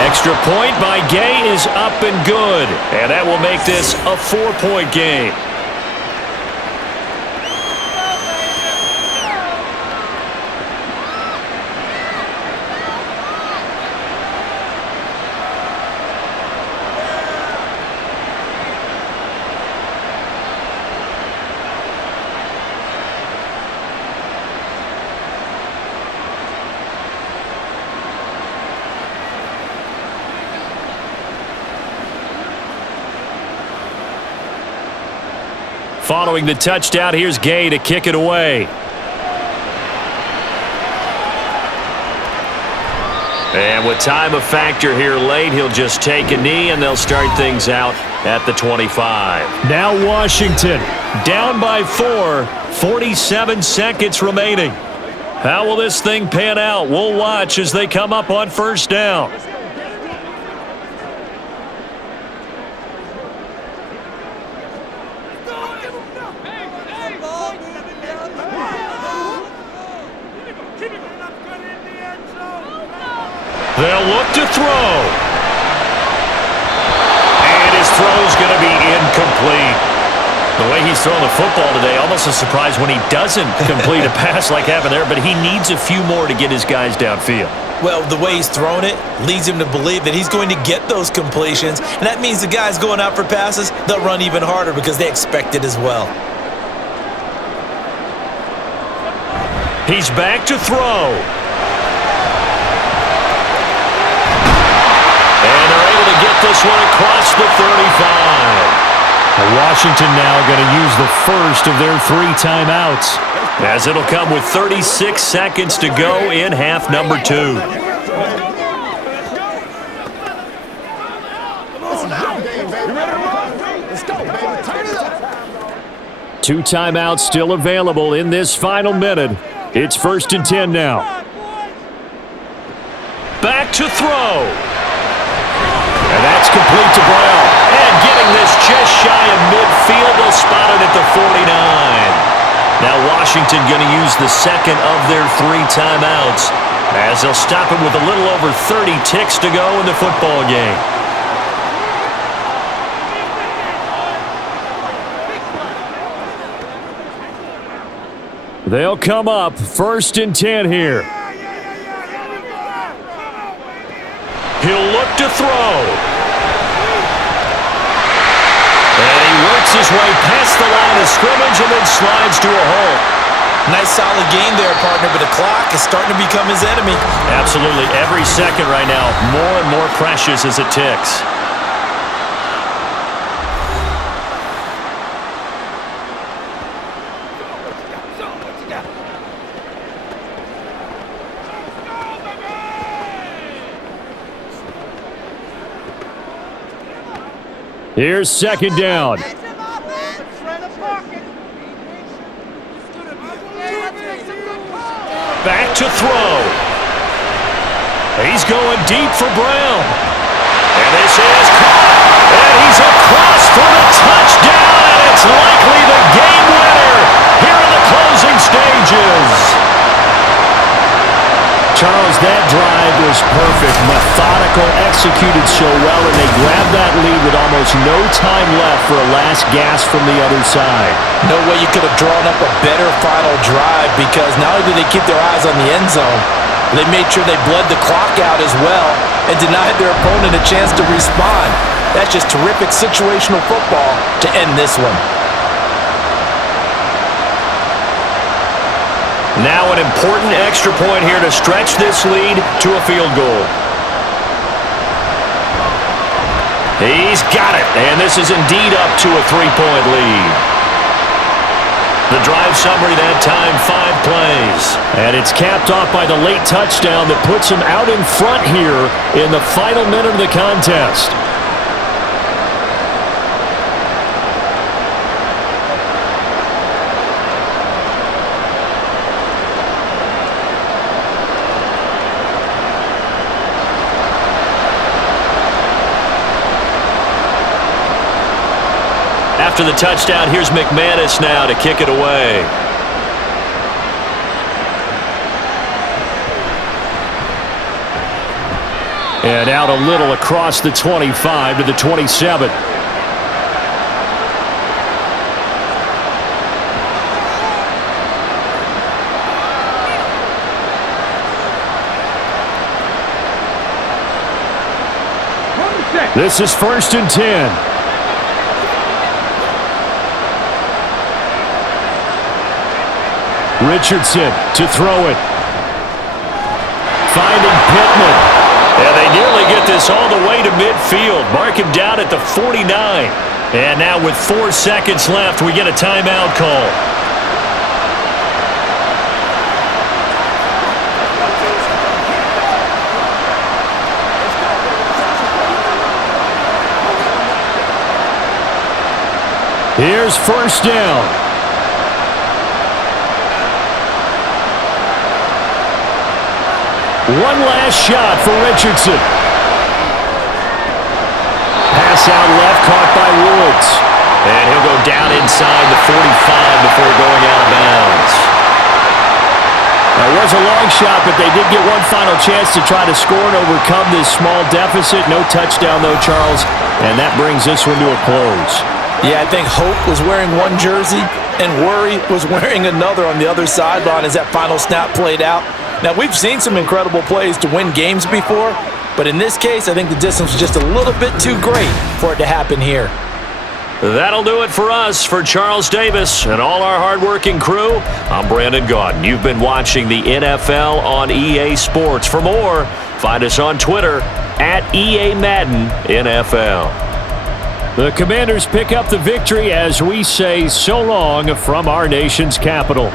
Extra point by Gay is up and good, and that will make this a 4-point game. Following the touchdown, here's Gay to kick it away. And with time a factor here late, he'll just take a knee and they'll start things out at the 25. Now Washington. Down by 4, 47 seconds remaining. How will this thing pan out? We'll watch as they come up on 1st down. They'll look to throw. And his throw's going to be incomplete. The way he's throwing the football today, almost a surprise when he doesn't complete a pass like happened there, but he needs a few more to get his guys downfield. Well, the way he's thrown it leads him to believe that he's going to get those completions, and that means the guys going out for passes, they'll run even harder because they expect it as well. He's back to throw. And they're able to get this one across the 35. Washington now going to use the first of their 3 timeouts. As it'll come with 36 seconds to go in half number 2. 2 timeouts still available in this final minute. It's 1st and 10 now. Back to throw. And that's complete to Brown. And getting this just shy of midfield. They'll spot it at the 49. Now Washington going to use the second of their 3 timeouts as they'll stop it with a little over 30 ticks to go in the football game. They'll come up 1st and 10 here. He'll look to throw. And he works his way past the line of scrimmage and then slides to a hole. Nice solid gain there, partner, but the clock is starting to become his enemy. Absolutely. Every second right now, more and more precious as it ticks. Here's 2nd down. Back to throw. He's going deep for Brown. And this is caught. And he's across for the touchdown. And it's likely the game winner here in the closing stages. Charles, that drive was perfect. Methodical, executed so well, and they grabbed that lead with almost no time left for a last gasp from the other side. No way you could have drawn up a better final drive, because not only did they keep their eyes on the end zone, they made sure they bled the clock out as well and denied their opponent a chance to respond. That's just terrific situational football to end this one. Now an important extra point here to stretch this lead to a field goal. He's got it, and this is indeed up to a 3-point lead. The drive summary that time, 5 plays. And it's capped off by the late touchdown that puts him out in front here in the final minute of the contest. After the touchdown, here's McManus now to kick it away. And out a little across the 25 to the 27. This is 1st and 10. Richardson to throw it. Finding Pittman. And they nearly get this all the way to midfield. Mark him down at the 49. And now with 4 seconds left, we get a timeout call. Here's 1st down. One last shot for Richardson. Pass out left, caught by Woods. And he'll go down inside the 45 before going out of bounds. Now, it was a long shot, but they did get one final chance to try to score and overcome this small deficit. No touchdown, though, Charles. And that brings this one to a close. Yeah, I think Hope was wearing one jersey and Worry was wearing another on the other sideline as that final snap played out. Now, we've seen some incredible plays to win games before, but in this case, I think the distance was just a little bit too great for it to happen here. That'll do it for us. For Charles Davis and all our hardworking crew, I'm Brandon Gaudin. You've been watching the NFL on EA Sports. For more, find us on Twitter at EA Madden NFL. The Commanders pick up the victory as we say so long from our nation's capital.